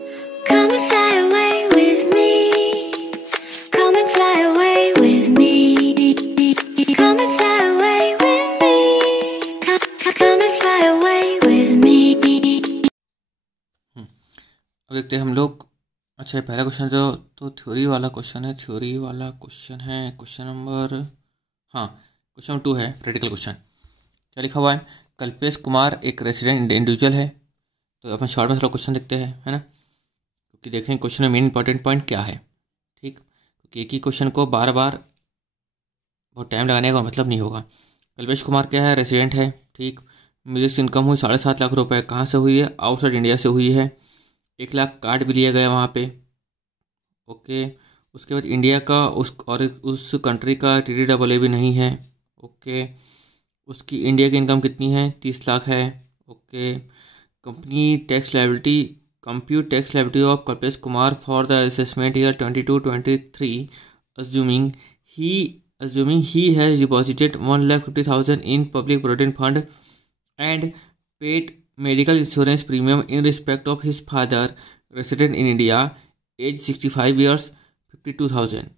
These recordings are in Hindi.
Come and fly away with me. Come and fly away with me. Come and fly away with me. Come and fly away with me. अब देखते हैं हम लोग। अच्छा, पहला क्वेश्चन तो थ्योरी वाला क्वेश्चन है। थ्योरी वाला क्वेश्चन है क्वेश्चन नंबर, हाँ क्वेश्चन नंबर 2 है, प्रैक्टिकल क्वेश्चन। क्या लिखा हुआ है? कल्पेश कुमार एक रेसिडेंट इंडिविजुअल है। तो अपन शॉर्ट में थोड़ा क्वेश्चन देखते हैं, है ना, क्योंकि देखें क्वेश्चन में मेन इंपॉर्टेंट पॉइंट क्या है। ठीक, क्योंकि एक ही क्वेश्चन को बार बार बहुत टाइम लगाने का मतलब नहीं होगा। कल्पेश कुमार क्या है? रेसिडेंट है। ठीक, मुझे इसकी इनकम हुई 7.5 लाख रुपए। कहाँ से हुई है? आउटसाइड इंडिया से हुई है। 1 लाख कार्ड भी लिया गया वहाँ पे। ओके, उसके बाद इंडिया का उस कंट्री का TTAA भी नहीं है। ओके, उसकी इंडिया की इनकम कितनी है? 30 लाख है। Okay, company tax liability, compute tax liability of Kalpesh Kumar for the assessment year 22-23 assuming he has deposited 1,50,000 in public provident fund and paid medical insurance premium in respect of his father resident in India, age 65 years, 52,000.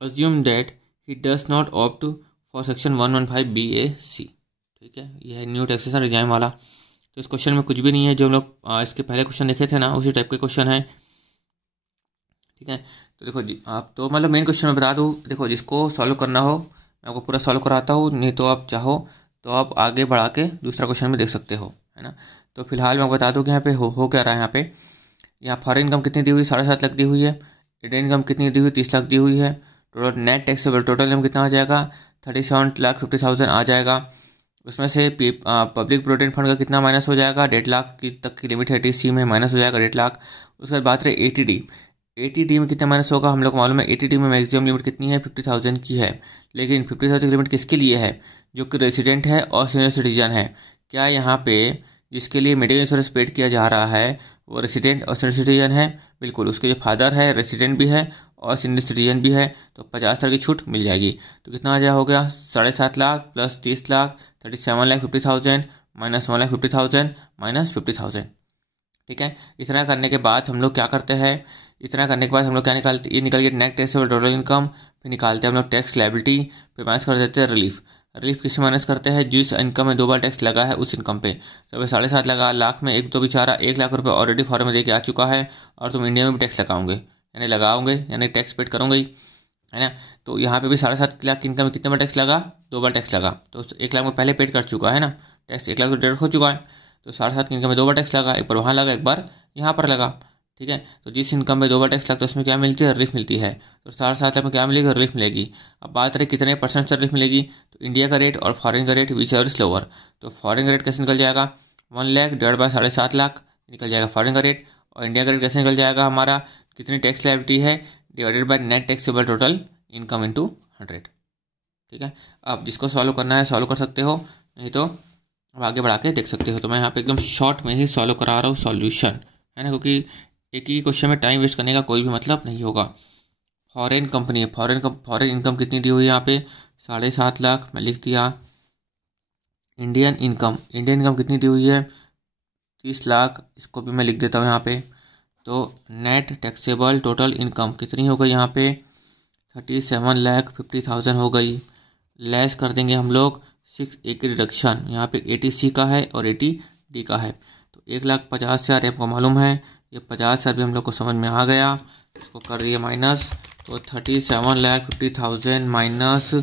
Assume that he does not opt for section 115BAC. ठीक है, यह है न्यू टैक्सेशन रिजाइम वाला। तो इस क्वेश्चन में कुछ भी नहीं है, जो हम लोग इसके पहले क्वेश्चन देखे थे ना, उसी टाइप के क्वेश्चन है। ठीक है, तो देखो जी, आप तो मतलब मेन क्वेश्चन में बता दूँ, देखो जिसको सॉल्व करना हो मैं आपको पूरा सॉल्व कराता हूँ, नहीं तो आप चाहो तो आप आगे बढ़ा के दूसरा क्वेश्चन में देख सकते हो, है ना। तो फिलहाल मैं बता दूँ कि यहाँ पे हो क्या रहा है। यहाँ फॉरेन इनकम कितनी दी हुई? 7.5 लाख दी हुई है। इंडियन इनकम कितनी दी हुई? 30 लाख दी हुई है। Total net taxable total income कितना आ जाएगा? 37,50,000 आ जाएगा। उसमें से पब्लिक प्रोविडेंट फंड का कितना माइनस हो जाएगा? 1.5 लाख की तक की लिमिट है, TC में माइनस हो जाएगा 1.5 लाख। उसके बाद बात रही ATD में कितना माइनस होगा? हम लोग को मालूम है ATD में मैक्सिमम लिमिट कितनी है? 50,000 की है। लेकिन 50,000 की लिमिट किसके लिए है? जो कि रेसिडेंट है और सीनियर सिटीजन है। क्या यहाँ पे जिसके लिए मेडिकल इंश्योरेंस पेड किया जा रहा है वो रेसिडेंट और सीनियर सिटीजन है? बिल्कुल, उसके जो फादर है रेसिडेंट भी है और सीनियर सिटीजन भी है, तो 50,000 की छूट मिल जाएगी। तो कितना आ जाए हो गया? 7.5 lakh plus 30 lakh, 37,50,000 minus 1,50,000 minus 50,000। ठीक है, इतना करने के बाद हम लोग क्या करते हैं? इतना करने के बाद हम लोग क्या निकालते? ये निकल गया नेट टैक्सेबल टोटल इनकम। फिर निकालते हैं हम लोग टैक्स लायबिलिटी, फिर माइनस कर देते हैं रिलीफ। रिलीफ किससे माइनस करते हैं? जिस इनकम में 2 बार टैक्स लगा है उस इनकम पे। तो 7.5 लगा लाख में, एक तो बेचारा 1 लाख रुपए ऑलरेडी फॉरेन में दे के आ चुका है, और तुम इंडिया में भी टैक्स लगाओगे यानी टैक्स पेड करोगे ही, है ना। तो यहाँ पे भी 7.5 लाख की इनकम में कितने बार टैक्स लगा? 2 बार टैक्स लगा। तो 1 लाख में पहले पेड कर चुका है ना टैक्स, 1 लाख तो डायरेक्ट हो चुका है। तो 7.5 की इनकम में 2 बार टैक्स लगा, एक बार वहाँ लगा, एक बार यहाँ पर लगा। ठीक है, तो जिस इनकम में 2 बार टैक्स लगता है उसमें क्या मिलती है? रिलीफ मिलती है। तो 7.5 लाख में क्या मिलेगी? रिलीफ मिलेगी। अब बात रही कितने % से रिलीफ मिलेगी, तो इंडिया का रेट और फॉरेन का rate which ever is lower. तो फॉरेन का रेट कैसे निकल जाएगा? 1 लाख डिवाइड बाय 7.5 लाख निकल जाएगा फॉरेन का रेट। और इंडिया का रेट कैसे निकल जाएगा हमारा? कितनी टैक्स लायबिलिटी है divided by net taxable total income into 100। ठीक है, अब जिसको सॉल्व करना है सॉल्व कर सकते हो, नहीं तो अब आगे बढ़ा के देख सकते हो। तो मैं यहाँ पे एकदम शॉर्ट में ही सॉल्व करा रहा हूँ सॉल्यूशन, है ना, क्योंकि एक ही क्वेश्चन में टाइम वेस्ट करने का कोई भी मतलब नहीं होगा। फॉरेन कंपनी है, फॉरेन इनकम कितनी दी हुई है यहाँ पे? 7.5 लाख, मैं लिख दिया। इंडियन इनकम कितनी दी हुई है? 30 लाख, इसको भी मैं लिख देता हूँ यहाँ पे। तो नेट टैक्सेबल टोटल इनकम कितनी हो गई यहाँ पे? 37,50,000 हो गई। लेस कर देंगे हम लोग 6 A की रिडक्शन, यहाँ पे 80C का है और 80D का है। तो 1,50,000 आपको मालूम है, ये 50,000 भी हम लोग को समझ में आ गया। इसको कर दिए माइनस, तो 37,50,000 माइनस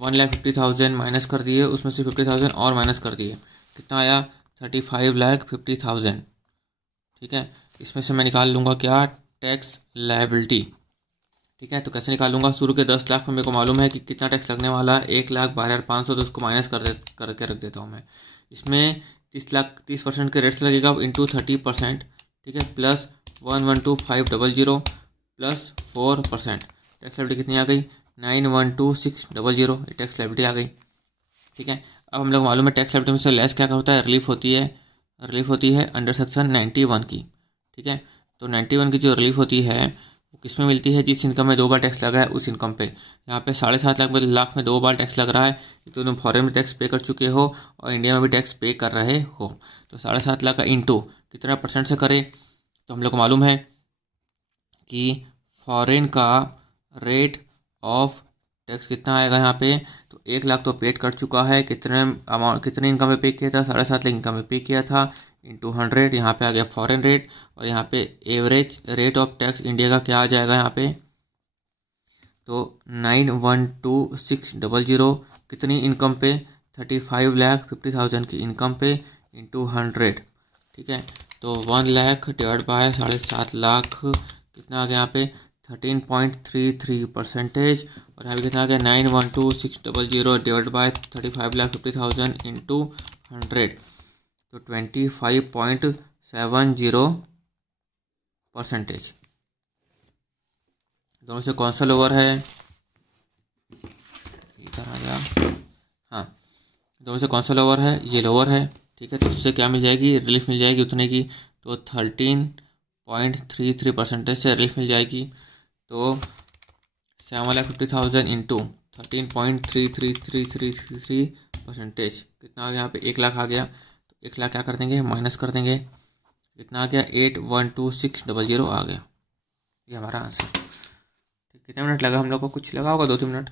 1,50,000 माइनस कर दिए, उसमें से 50,000 और माइनस कर दिए, कितना आया? 35,50,000। ठीक है, इसमें से मैं निकाल लूँगा क्या? Tax liability. ठीक है, तो कैसे निकाल लूँगा? शुरू के 10 लाख में मेरे को मालूम है कि कितना टैक्स लगने वाला है, 1,12,500। तो उसको माइनस करके रख देता हूँ मैं। इसमें 30% के रेट से लगेगा इंटू 30%। ठीक है, प्लस 112,500 प्लस 4%। टैक्स लायबिलिटी कितनी आ गई? 912,600। ये टैक्स लायबिलिटी आ गई। ठीक है, अब हम लोग मालूम है टैक्स लायबिलिटी में से लेस क्या होता है? रिलीफ होती है अंडर सेक्शन 91 की। ठीक है, तो 91 की जो रिलीफ होती है वो किस में मिलती है? जिस इनकम में 2 बार टैक्स लगा है उस इनकम पे। यहाँ पे 7.5 लाख में 2 बार टैक्स लग रहा है, तो तुम फॉरेन में टैक्स पे कर चुके हो और इंडिया में भी टैक्स पे कर रहे हो। तो 7.5 लाख का इंटू कितना % से करें? तो हम लोग को मालूम है कि फॉरेन का रेट ऑफ टैक्स कितना आएगा यहाँ पे। तो 1 लाख तो पेड कर चुका है, कितने अमाउंट कितने इनकम पे पे किया था, 7.5 लाख इनकम पे पे किया था, इंटू 100 यहाँ पे आ गया फॉरेन रेट। और यहाँ पे average rate of tax India का क्या आ जाएगा यहाँ पे, तो 912600 कितनी इनकम पे, 35,50,000 की इनकम पे इंटू 100, ठीक है। तो 1 लाख डिवाइड बाय 7.5 लाख कितना आ गया यहाँ पे 13.33%। और यहाँ पे कितना आ गया 912600 डिवाइड बाय 35,50,000 इंटू 100, तो 25.70%। दोनों से कौन सा लोअर है, इधर आ गया, हाँ दोनों से कौन सा लोअर है, ये लोअर है, ठीक है। तो उससे क्या मिल जाएगी, रिलीफ मिल जाएगी उतने की, तो 13.33% से रिलीफ मिल जाएगी। तो 7,50,000 इंटू 13.333333% कितना आ गया यहाँ पे 1 लाख आ गया। तो 1 लाख क्या कर देंगे, माइनस कर देंगे, कितना आ गया 812600 आ गया, ये हमारा आंसर। कितने मिनट लगा हम लोग को, कुछ लगा होगा 2-3 मिनट,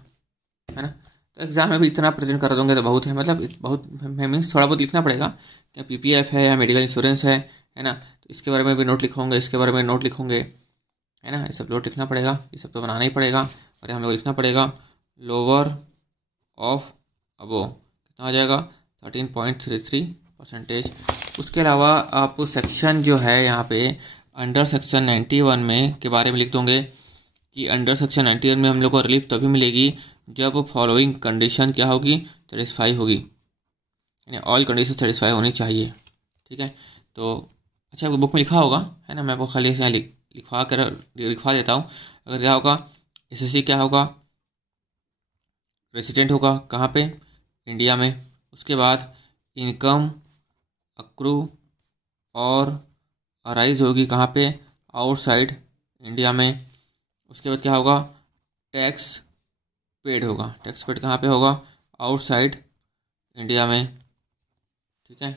है ना। तो एग्जाम में भी इतना प्रेजेंट कर दोगे तो बहुत है, मतलब बहुत मीन्स थोड़ा बहुत लिखना पड़ेगा, क्या पीपीएफ है या मेडिकल इंश्योरेंस है ना। तो इसके बारे में भी नोट लिखोगे, इसके बारे में नोट लिखोगे, है ना, ये सब नोट लिखना पड़ेगा, ये सब तो बनाना ही पड़ेगा। और हम लोग लिखना पड़ेगा लोअर ऑफ अबो कितना आ जाएगा 13.33%। उसके अलावा आप सेक्शन जो है यहाँ पे अंडर सेक्शन 91 में के बारे में लिख दोगे कि अंडर सेक्शन 91 में हम लोग को रिलीफ तभी मिलेगी जब फॉलोइंग कंडीशन क्या होगी, सेटिस्फाई होगी, यानी ऑल कंडीशन सेटिस्फाई होनी चाहिए, ठीक है। तो अच्छा आपको बुक में लिखा होगा, है ना, मैं आपको खाली ऐसे लिखवा देता हूँ। अगर क्या होगा, एसएससी क्या होगा, रेसिडेंट होगा कहाँ पे, इंडिया में। उसके बाद इनकम अक्रू और अराइज होगी कहाँ पे, आउटसाइड इंडिया में। उसके बाद क्या होगा, टैक्स पेड होगा, टैक्स पेड कहाँ पे होगा, आउटसाइड इंडिया में, ठीक है।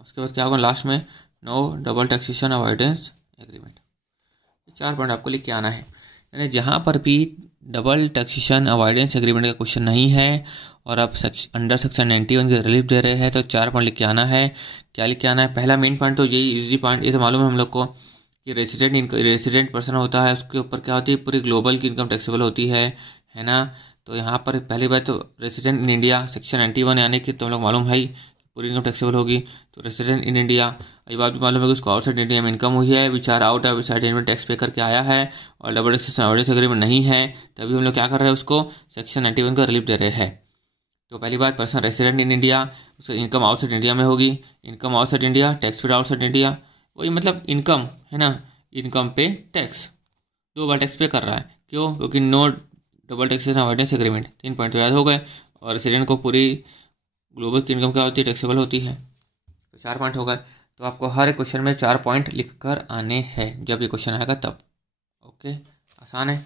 उसके बाद क्या होगा लास्ट में, no double taxation avoidance agreement. ये 4 पॉइंट आपको लिख के आना है, यानी जहाँ पर भी डबल टैक्सेशन अवॉइडेंस एग्रीमेंट का क्वेश्चन नहीं है और आप अंडर सेक्शन 91 की रिलीफ दे रहे हैं तो 4 पॉइंट लिख के आना है। क्या लिख के आना है, पहला मेन पॉइंट तो यही इजी पॉइंट, ये तो मालूम है हम लोग को कि रेसिडेंट पर्सन होता है, उसके ऊपर क्या होती है, पूरी ग्लोबल की इनकम टैक्सेबल होती है ना। तो यहाँ पर पहली बात तो रेसिडेंट इन इंडिया सेक्शन 91 यानी कि तो हम लोग मालूम है पूरी इनकम टैक्सेबल होगी। तो रेसिडेंट इन इंडिया, ये बात भी मालूम है कि उसको आउटसाइड इंडिया में इनकम हुई है, बेचारा आउटसाइड इंडिया में टैक्स पे करके आया है और डबल टैक्सेशन अवॉइडेंस एग्रीमेंट नहीं है, तभी हम लोग क्या कर रहे हैं, उसको सेक्शन 91 का रिलीफ दे रहे हैं। तो पहली बात, पर्सन रेसिडेंट इन इंडिया, उसका इनकम आउटसाइड इंडिया में होगी, income outside India, tax paid outside India, वही मतलब इनकम है ना, इनकम पे टैक्स 2 बार टैक्स पे कर रहा है, क्यों, क्योंकि no double taxation avoidance agreement. 3 point तो याद हो गए। और रेसिडेंट को पूरी ग्लोबल की इनकम क्या होती है, टैक्सेबल होती है। तो 4 पॉइंट हो गए। तो आपको हर एक क्वेश्चन में 4 पॉइंट लिख कर आने हैं, जब ये क्वेश्चन आएगा तब। ओके, आसान है,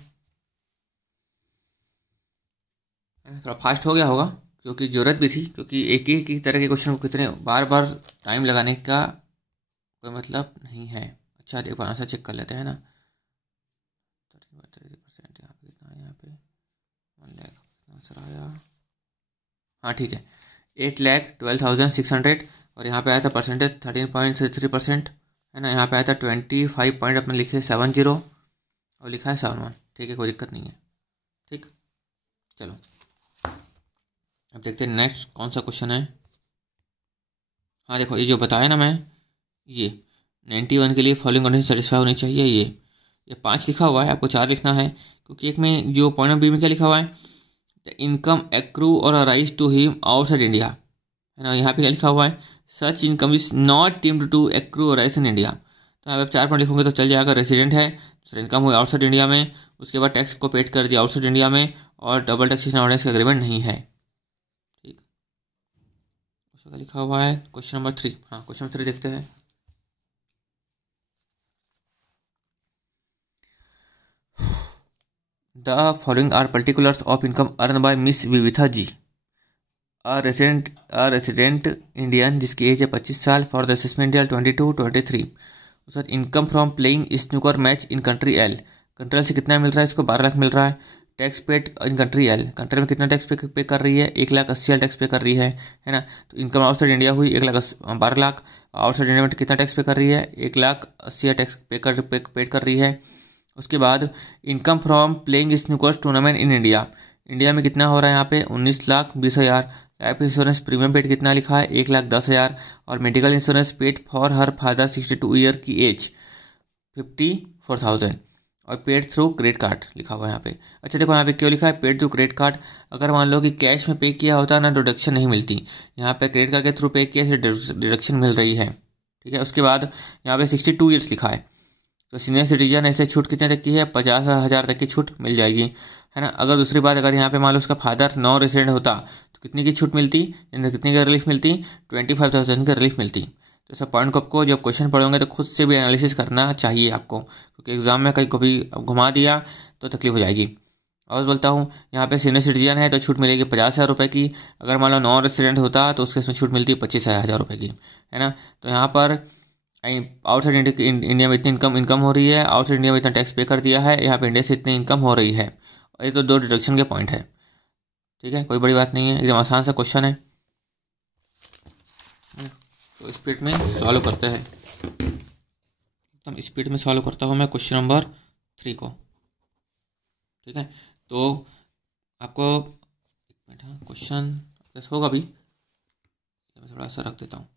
थोड़ा फास्ट हो गया होगा क्योंकि ज़रूरत भी थी, क्योंकि एक ही तरह के क्वेश्चन को कितने बार बार टाइम लगाने का कोई मतलब नहीं है। अच्छा देखो आंसर चेक कर लेते हैं ना, 30% यहाँ पे कितना है, यहाँ पे 1 लाख आंसर आया, हाँ ठीक है 8,12,600। और यहाँ पे आया था परसेंटेज 13.33% है ना। यहाँ पे आया था 25 पॉइंट अपने लिखे 70 और लिखा है 71, ठीक है, कोई दिक्कत नहीं है, ठीक। चलो अब देखते हैं नेक्स्ट कौन सा क्वेश्चन है। हाँ देखो ये जो बताया ना मैं, ये 91 के लिए फॉलोइंग कंडीशन सेटिस्फाई होनी चाहिए, ये 5 लिखा हुआ है, आपको 4 लिखना है क्योंकि एक में जो पॉइंट ऑफ बी में क्या लिखा हुआ है, द इनकम एक्रू और arise to him outside India, है ना। यहाँ पे क्या लिखा हुआ है, such income is not deemed to accrue और अराइज इन इंडिया। तो यहाँ पे 4 पॉइंट लिखोगे तो चल जाएगा, रेसिडेंट है, दूसरा इनकम हुई आउटसाइड इंडिया में, उसके बाद टैक्स को पेड कर दिया आउटसाइड इंडिया में, और डबल टैक्सेशन अवॉइडेंस का एग्रीमेंट नहीं है, ठीक। उसका लिखा हुआ है क्वेश्चन नंबर 3। हाँ क्वेश्चन नंबर 3 देखते हैं। The following are particulars of income earned by Miss Vivitha G, a resident Indian जिसकी एज है 25 साल, for the assessment year 22-23 उसके बाद income from playing snooker match in country L, country L से कितना मिल रहा है इसको, 12 लाख मिल रहा है। Tax paid in country L, country में कितना टैक्स पे कर रही है, 1,80,000 टैक्स पे कर रही है ना। तो इनकम आउटसाइड इंडिया हुई 12 लाख, आउटसाइड इंडिया में कितना टैक्स पे कर रही है, 1,80,000 टैक्स पेड कर रही है। उसके बाद income from playing snooker tournament in India, India में कितना हो रहा है यहाँ पे 19,20,000। लाइफ इंश्योरेंस प्रीमियम पेड कितना लिखा है, 1,10,000। और medical insurance paid for her father 62 year की एज 54,000 और पेड थ्रू क्रेडिट कार्ड लिखा हुआ है यहाँ पे। अच्छा देखो यहाँ पे क्यों लिखा है पेड थ्रू क्रेडिट कार्ड, अगर मान लो कि कैश में पे किया होता ना डिडक्शन नहीं मिलती, यहाँ पे क्रेडिट कार्ड के थ्रू पे किया इसे डिडक्शन मिल रही है। ठीक है, उसके बाद यहाँ पे 62 ईयर्स लिखा है, तो सीनियर सिटीजन ऐसे छूट कितने तक की है, 50,000 तक की छूट मिल जाएगी, है ना। अगर दूसरी बात, अगर यहाँ पे मान लो उसका फादर नॉन रेजिडेंट होता तो कितनी की छूट मिलती, कितनी की रिलीफ मिलती, 25,000 की रिलीफ मिलती। तो सब पॉइंट को आपको जब क्वेश्चन पढ़ोगे तो खुद से भी एनालिसिस करना चाहिए आपको, क्योंकि एग्जाम में कहीं कभी घुमा दिया तो तकलीफ हो जाएगी। और बोलता हूँ यहाँ पे सीनियर सिटीजन है तो छूट मिलेगी 50,000 रुपये की, अगर मान लो नॉन रेजिडेंट होता तो उसके इसमें छूट मिलती 25,000 रुपये की, है ना। तो यहाँ पर आउटसाइड इंडिया में इतनी इनकम हो रही है, आउटसाइड इंडिया में इतना टैक्स पे कर दिया है, यहाँ पे इंडिया से इतनी इनकम हो रही है। और ये तो 2 डिडक्शन के पॉइंट है। ठीक है, कोई बड़ी बात नहीं है, एकदम आसान सा क्वेश्चन है। तो स्पीड में सॉल्व करते हैं, एकदम स्पीड में सॉल्व करता हूँ मैं क्वेश्चन नंबर 3 को। ठीक है, तो आपको एक मिनट, हाँ क्वेश्चन जैसे होगा अभी, मैं थोड़ा सा रख देता हूँ।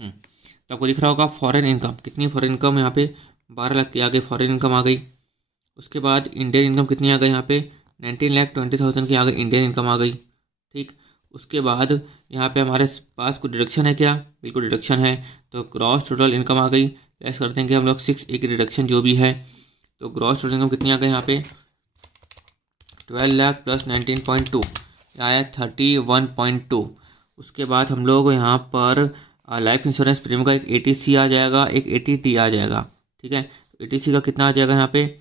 तो आपको दिख रहा होगा फॉरेन इनकम कितनी, फॉरेन इनकम यहाँ पे 12 लाख की आ गई, फॉरेन इनकम आ गई। उसके बाद इंडियन इनकम कितनी आ गई, यहाँ पे 19,20,000 की आ गई, इंडियन इनकम आ गई। ठीक, उसके बाद यहाँ पे हमारे पास कुछ डिडक्शन है क्या, बिल्कुल डिडक्शन है, तो ग्रॉस टोटल इनकम आ गई। लेस कर देंगे हम लोग 6 एक डिडक्शन जो भी है, तो ग्रॉस टोटल इनकम कितनी आ गई यहाँ पे 12 लाख प्लस 19.2 आया 31.2। उसके बाद हम लोग यहाँ पर लाइफ इंश्योरेंस प्रीमियम का एक ATC आ जाएगा, एक ATT आ जाएगा। ठीक है, ATC का कितना आ जाएगा यहाँ पे,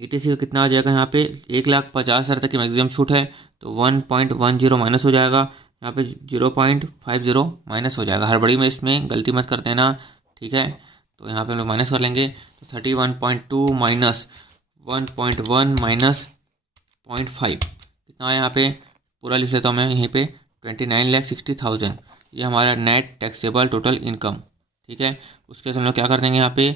ATC का कितना आ जाएगा यहाँ पे 1,50,000 तक की मैक्सिमम छूट है, तो 1.10 माइनस हो जाएगा, यहाँ पे 0.50 माइनस हो जाएगा। हड़बड़ी में इसमें गलती मत कर देना। ठीक है, तो यहाँ पे हम लोग माइनस कर लेंगे, तो 31.2 माइनस 1.1 माइनस 0.5 कितना है यहाँ पे, पूरा लिख लेता हूँ मैं यहीं पे 29,60,000, ये हमारा नेट टैक्सेबल टोटल इनकम। ठीक है, उसके बाद हम लोग क्या कर देंगे, यहाँ पे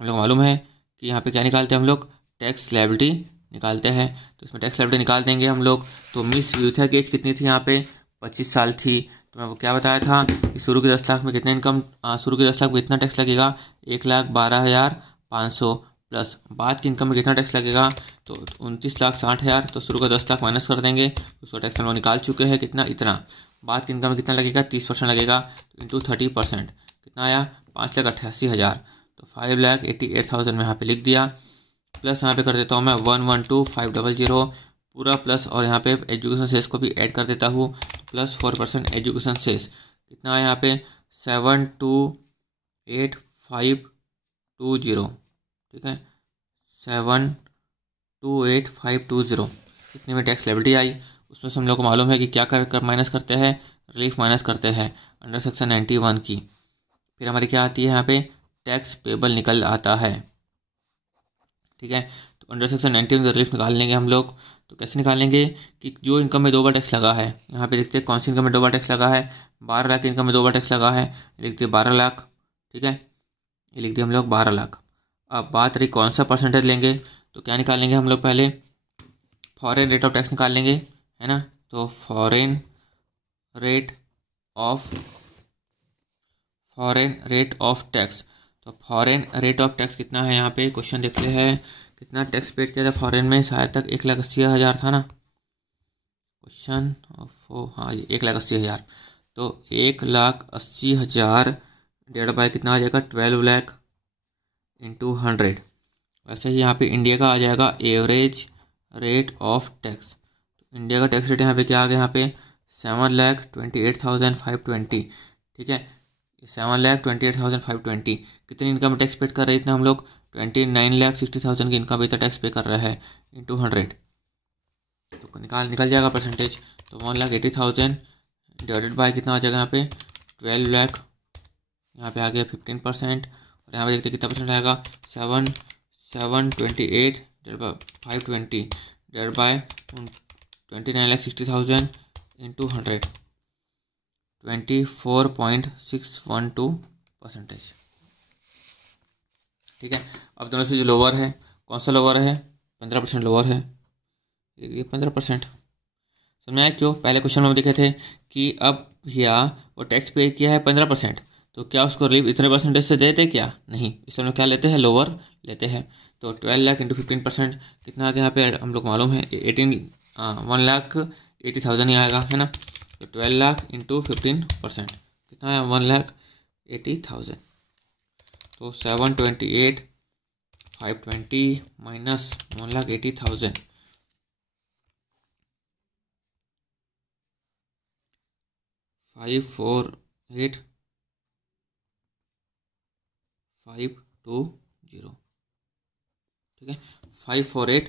हम लोग मालूम है कि यहाँ पे क्या निकालते हैं हम लोग, टैक्स लायबिलिटी निकालते हैं, तो इसमें टैक्स लायबिलिटी निकाल देंगे हम लोग। तो मिस यूथिया की एज कितनी थी यहाँ पे 25 साल थी, तो मैं आपको क्या बताया था कि शुरू के 10 लाख में कितना इनकम, शुरू के 10 लाख में कितना टैक्स लगेगा 1,12,500 प्लस बाद की इनकम में कितना टैक्स लगेगा, तो 29,60,000। तो शुरू का 10 लाख माइनस कर देंगे, उसका टैक्स हम लोग निकाल चुके हैं कितना, इतना। बाद की इनकम में कितना लगेगा 30% लगेगा, तो इंटू 30% कितना आया 5,88,000, तो 5,88,000 में यहाँ पे लिख दिया। प्लस यहाँ पे कर देता हूँ मैं 112,500 पूरा प्लस, और यहाँ पे एजुकेशन सेस को भी ऐड कर देता हूँ, प्लस 4% एजुकेशन सेस कितना है यहाँ पे 728,520। ठीक है, 728,520 कितने में टैक्स लायबिलिटी आई। उसमें से हम लोग को मालूम है कि क्या कर माइनस करते हैं, रिलीफ माइनस करते हैं अंडर सेक्शन 91 की। फिर हमारी क्या आती है यहाँ पे टैक्स पेबल निकल आता है। ठीक है, तो अंडर सेक्शन 91 का रिलीफ निकाल लेंगे हम लोग। तो कैसे निकालेंगे कि जो इनकम में 2 बार टैक्स लगा है, यहाँ पे देखते हैं कौन सी इनकम में 2 बार टैक्स लगा है, 12 लाख की इनकम में 2 बार टैक्स लगा है, लिखते 12 लाख। ठीक है, ये लिख दिए हम लोग 12 लाख। अब बात रही कौन सा परसेंटेज लेंगे, तो क्या निकालेंगे हम लोग पहले फॉरेन रेट ऑफ टैक्स निकाल लेंगे, है ना। तो फॉरेन रेट ऑफ टैक्स, तो फॉरेन रेट ऑफ टैक्स कितना है यहाँ पे क्वेश्चन देखते हैं, कितना टैक्स पेड किया था फॉरेन में, शायद तक 1,80,000 था ना क्वेश्चन, हाँ ये 1,80,000। तो 1,80,000 डिवाइड बाय कितना आ जाएगा 12 लाख इंटू 100। वैसे ही यहाँ पे इंडिया का आ जाएगा average rate of tax, India का टैक्स रेट यहाँ पे क्या आ गया, यहाँ पे 7,28,520। ठीक है, 7,28,520 कितनी इनकम टैक्स पेड कर रहे हैं, इतना हम लोग 29,60,000 की इनकम इतना टैक्स पे कर रहा है इंटू 100, तो निकल जाएगा परसेंटेज। तो 1,80,000 डिवाइडेड बाय कितना आ जाएगा यहाँ पे 12 लाख यहाँ पे आ गया 15%, और यहाँ पे देखते कितना परसेंट आएगा 728 divide by 520 divide by 29,60,000 into 100, 24.612%। ठीक है। अब दोनों से जो लोअर है, कौन सा लोअर है, 15% लोअर है, ये 15%। समझ आया क्यों? पहले क्वेश्चन में हम देखे थे कि अब भैया वो टैक्स पे किया है 15%, तो क्या उसको रिलीफ इतने परसेंटेज से देते क्या? नहीं, इसमें हम क्या लेते हैं, लोअर लेते हैं। तो 12 लाख इंटू 15% कितना आ गया यहाँ पे हम लोग मालूम है 1,80,000 ही आएगा, है ना। तो 12 लाख इंटू 15% कितना है 1,80,000। तो 728 520 माइनस 1,80,000, 548 520। ठीक है, 548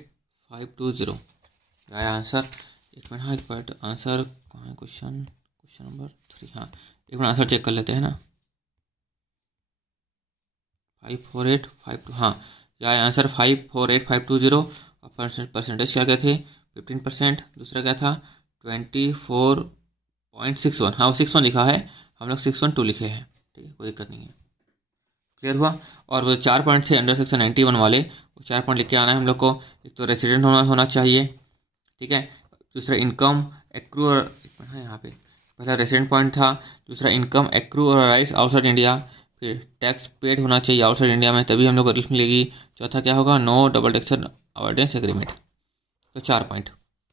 520 आया आंसर। एक मिनट, हाँ एक मिनट, आंसर कहाँ है, क्वेश्चन नंबर 3। हाँ एक मिनट आंसर चेक कर लेते हैं ना। 548 हाँ क्या है आंसर, 548 520। और परसेंटेज क्या क्या थे, 15%। दूसरा क्या था 24.61, हाँ वो 61 लिखा है, हम लोग 612 लिखे हैं। ठीक है, कोई दिक्कत नहीं है, क्लियर हुआ। और वो 4 पॉइंट थे अंडर सेक्शन 91 वाले, वो 4 पॉइंट लिख के आना है हम लोग को। एक तो रेसिडेंट होना चाहिए, ठीक है। दूसरा इनकम एक्रू, और यहाँ पे पहला रेसिडेंट पॉइंट था। दूसरा इनकम एक्रू और राइस आउटसाइड इंडिया। फिर टैक्स पेड होना चाहिए आउटसाइड इंडिया में, तभी हम लोग को रिलीफ मिलेगी। चौथा क्या होगा, no double taxation avoidance agreement. तो 4 पॉइंट,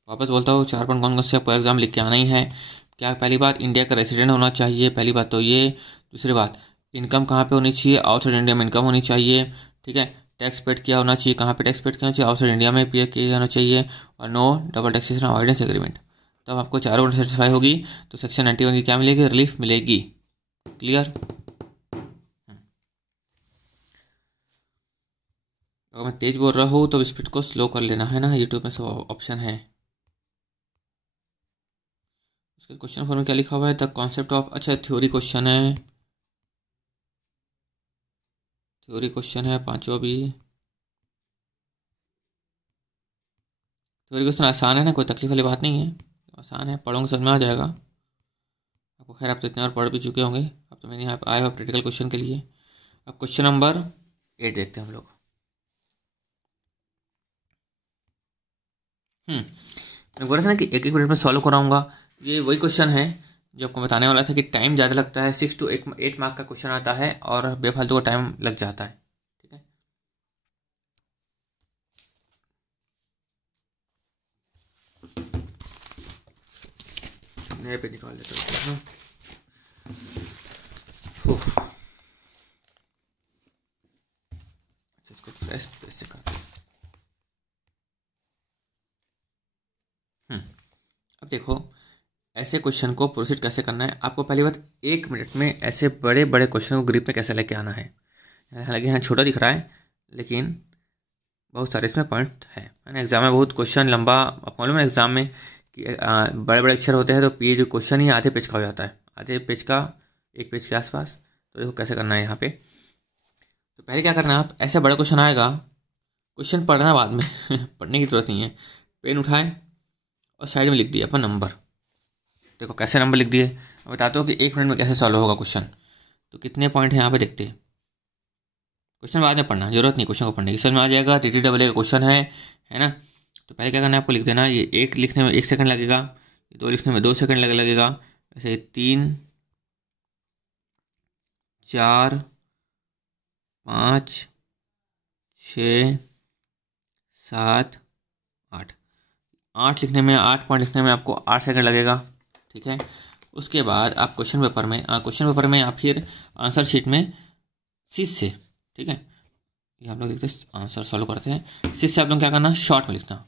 वापस बोलता हूँ 4 पॉइंट कौन कौन से आपको एग्जाम लिख के आना ही है। क्या, पहली बात इंडिया का रेसिडेंट होना चाहिए, पहली बात तो ये। दूसरी बात इनकम कहाँ पे होनी चाहिए, आउटसाइड इंडिया में इनकम होनी चाहिए। ठीक है, टैक्स पेड किया होना चाहिए, कहाँ पे टैक्स पेड किया होना चाहिए, आउटसाइड इंडिया में पे किया होना चाहिए। और no double taxation avoidance agreement. तब आपको चारों सेटिस्फाई होगी तो सेक्शन 91 की क्या मिलेगी, रिलीफ मिलेगी। क्लियर। अगर मैं तेज बोल रहा हूँ तो स्पीड को स्लो कर लेना है ना, यूट्यूब में सब ऑप्शन है। उसके क्वेश्चन फॉर्म में क्या लिखा हुआ है, द कॉन्सेप्ट ऑफ, अच्छा थ्योरी क्वेश्चन है, थ्योरी क्वेश्चन है पांचों भी। थ्योरी क्वेश्चन आसान है ना, कोई तकलीफ वाली बात नहीं है, आसान है, पढ़ोगे समझ में आ जाएगा आपको। खैर आप तो इतने बार पढ़ भी चुके होंगे, अब तो मैंने यहाँ आए हो प्रैक्टिकल क्वेश्चन के लिए। अब क्वेश्चन नंबर 8 देखते हैं हम लोग। मैं बोल रहा था ना कि एक मिनट में सॉल्व कराऊंगा। ये वही क्वेश्चन है जो आपको बताने वाला था कि टाइम ज़्यादा लगता है, 6 to 8 मार्क का क्वेश्चन आता है और बेफालतू का टाइम लग जाता है। ठीक है, नए पे निकाल लेते हैं। इसको फ्रेश पेज से करते हैं। अब देखो ऐसे क्वेश्चन को प्रोसीड कैसे करना है। आपको पहली बात 1 मिनट में ऐसे बड़े बड़े क्वेश्चन को ग्रिप में कैसे लेके आना है। हालांकि यहाँ छोटा दिख रहा है लेकिन बहुत सारे इसमें पॉइंट है ना। एग्जाम में बहुत क्वेश्चन लंबा, आपको मालूम है एग्जाम में कि बड़े बड़े अक्षर होते हैं तो जो क्वेश्चन ही आधे पेज का हो जाता है, आधे पेज का, 1 पेज के आसपास। तो देखो कैसे करना है यहाँ पे। तो पहले क्या करना है, आप ऐसे बड़ा क्वेश्चन आएगा, क्वेश्चन पढ़ना बाद में पढ़ने की जरूरत नहीं है। पेन उठाएं और साइड में लिख दिए अपन नंबर। देखो कैसे नंबर लिख दिए, मैं बताता हूँ कि 1 मिनट में कैसे सॉल्व होगा क्वेश्चन। तो कितने पॉइंट हैं यहाँ पे देखते हैं, क्वेश्चन बाद में पढ़ना, जरूरत नहीं क्वेश्चन को पढ़ने की, समझ में आ जाएगा। TTAA का क्वेश्चन है ना। तो पहले क्या करना है आपको, लिख देना। ये 1 लिखने में 1 सेकंड लगेगा, 2 लिखने में 2 सेकंड लगेगा, ऐसे 3 4 5 6 7 8 8 लिखने में, 8 पॉइंट लिखने में आपको 8 सेकंड लगेगा। ठीक है, उसके बाद आप क्वेश्चन पेपर में आप फिर आंसर शीट में सीध से, ठीक है, ये हम लोग लिखते हैं, आंसर सॉल्व करते हैं। सीध से आप लोग क्या करना, शॉर्ट में लिखना।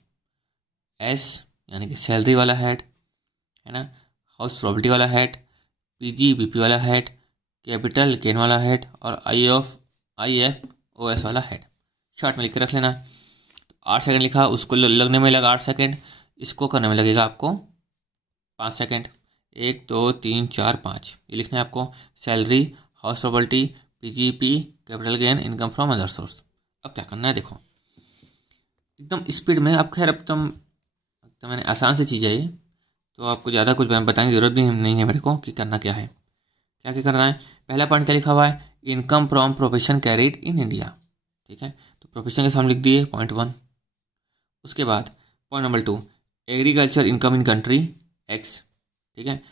S यानी कि सैलरी वाला हेड, है ना, हाउस प्रॉपर्टी वाला हेड, PGBP वाला हेड, कैपिटल गेन वाला हेड और IFOS वाला हेड, शॉर्ट में लिख के रख लेना। 8 सेकंड लिखा, उसको लगने में लगा 8 सेकंड, इसको करने में लगेगा आपको 5 सेकंड। 1 2 3 4 5 ये लिखना है आपको, salary, house property, PGP, capital gain, income from other source. अब क्या करना है देखो, एकदम स्पीड में। अब खैर अब एकदम मैंने आसान सी चीज़ है ये, तो आपको ज़्यादा कुछ बताने की जरूरत भी नहीं है मेरे को कि करना क्या है। क्या क्या करना है, पहला पॉइंट क्या लिखा हुआ है, income from profession carried in India. ठीक है, तो प्रोफेशन के सामने लिख दिए पॉइंट 1। उसके बाद point number 2, agriculture income in country x. ठीक है,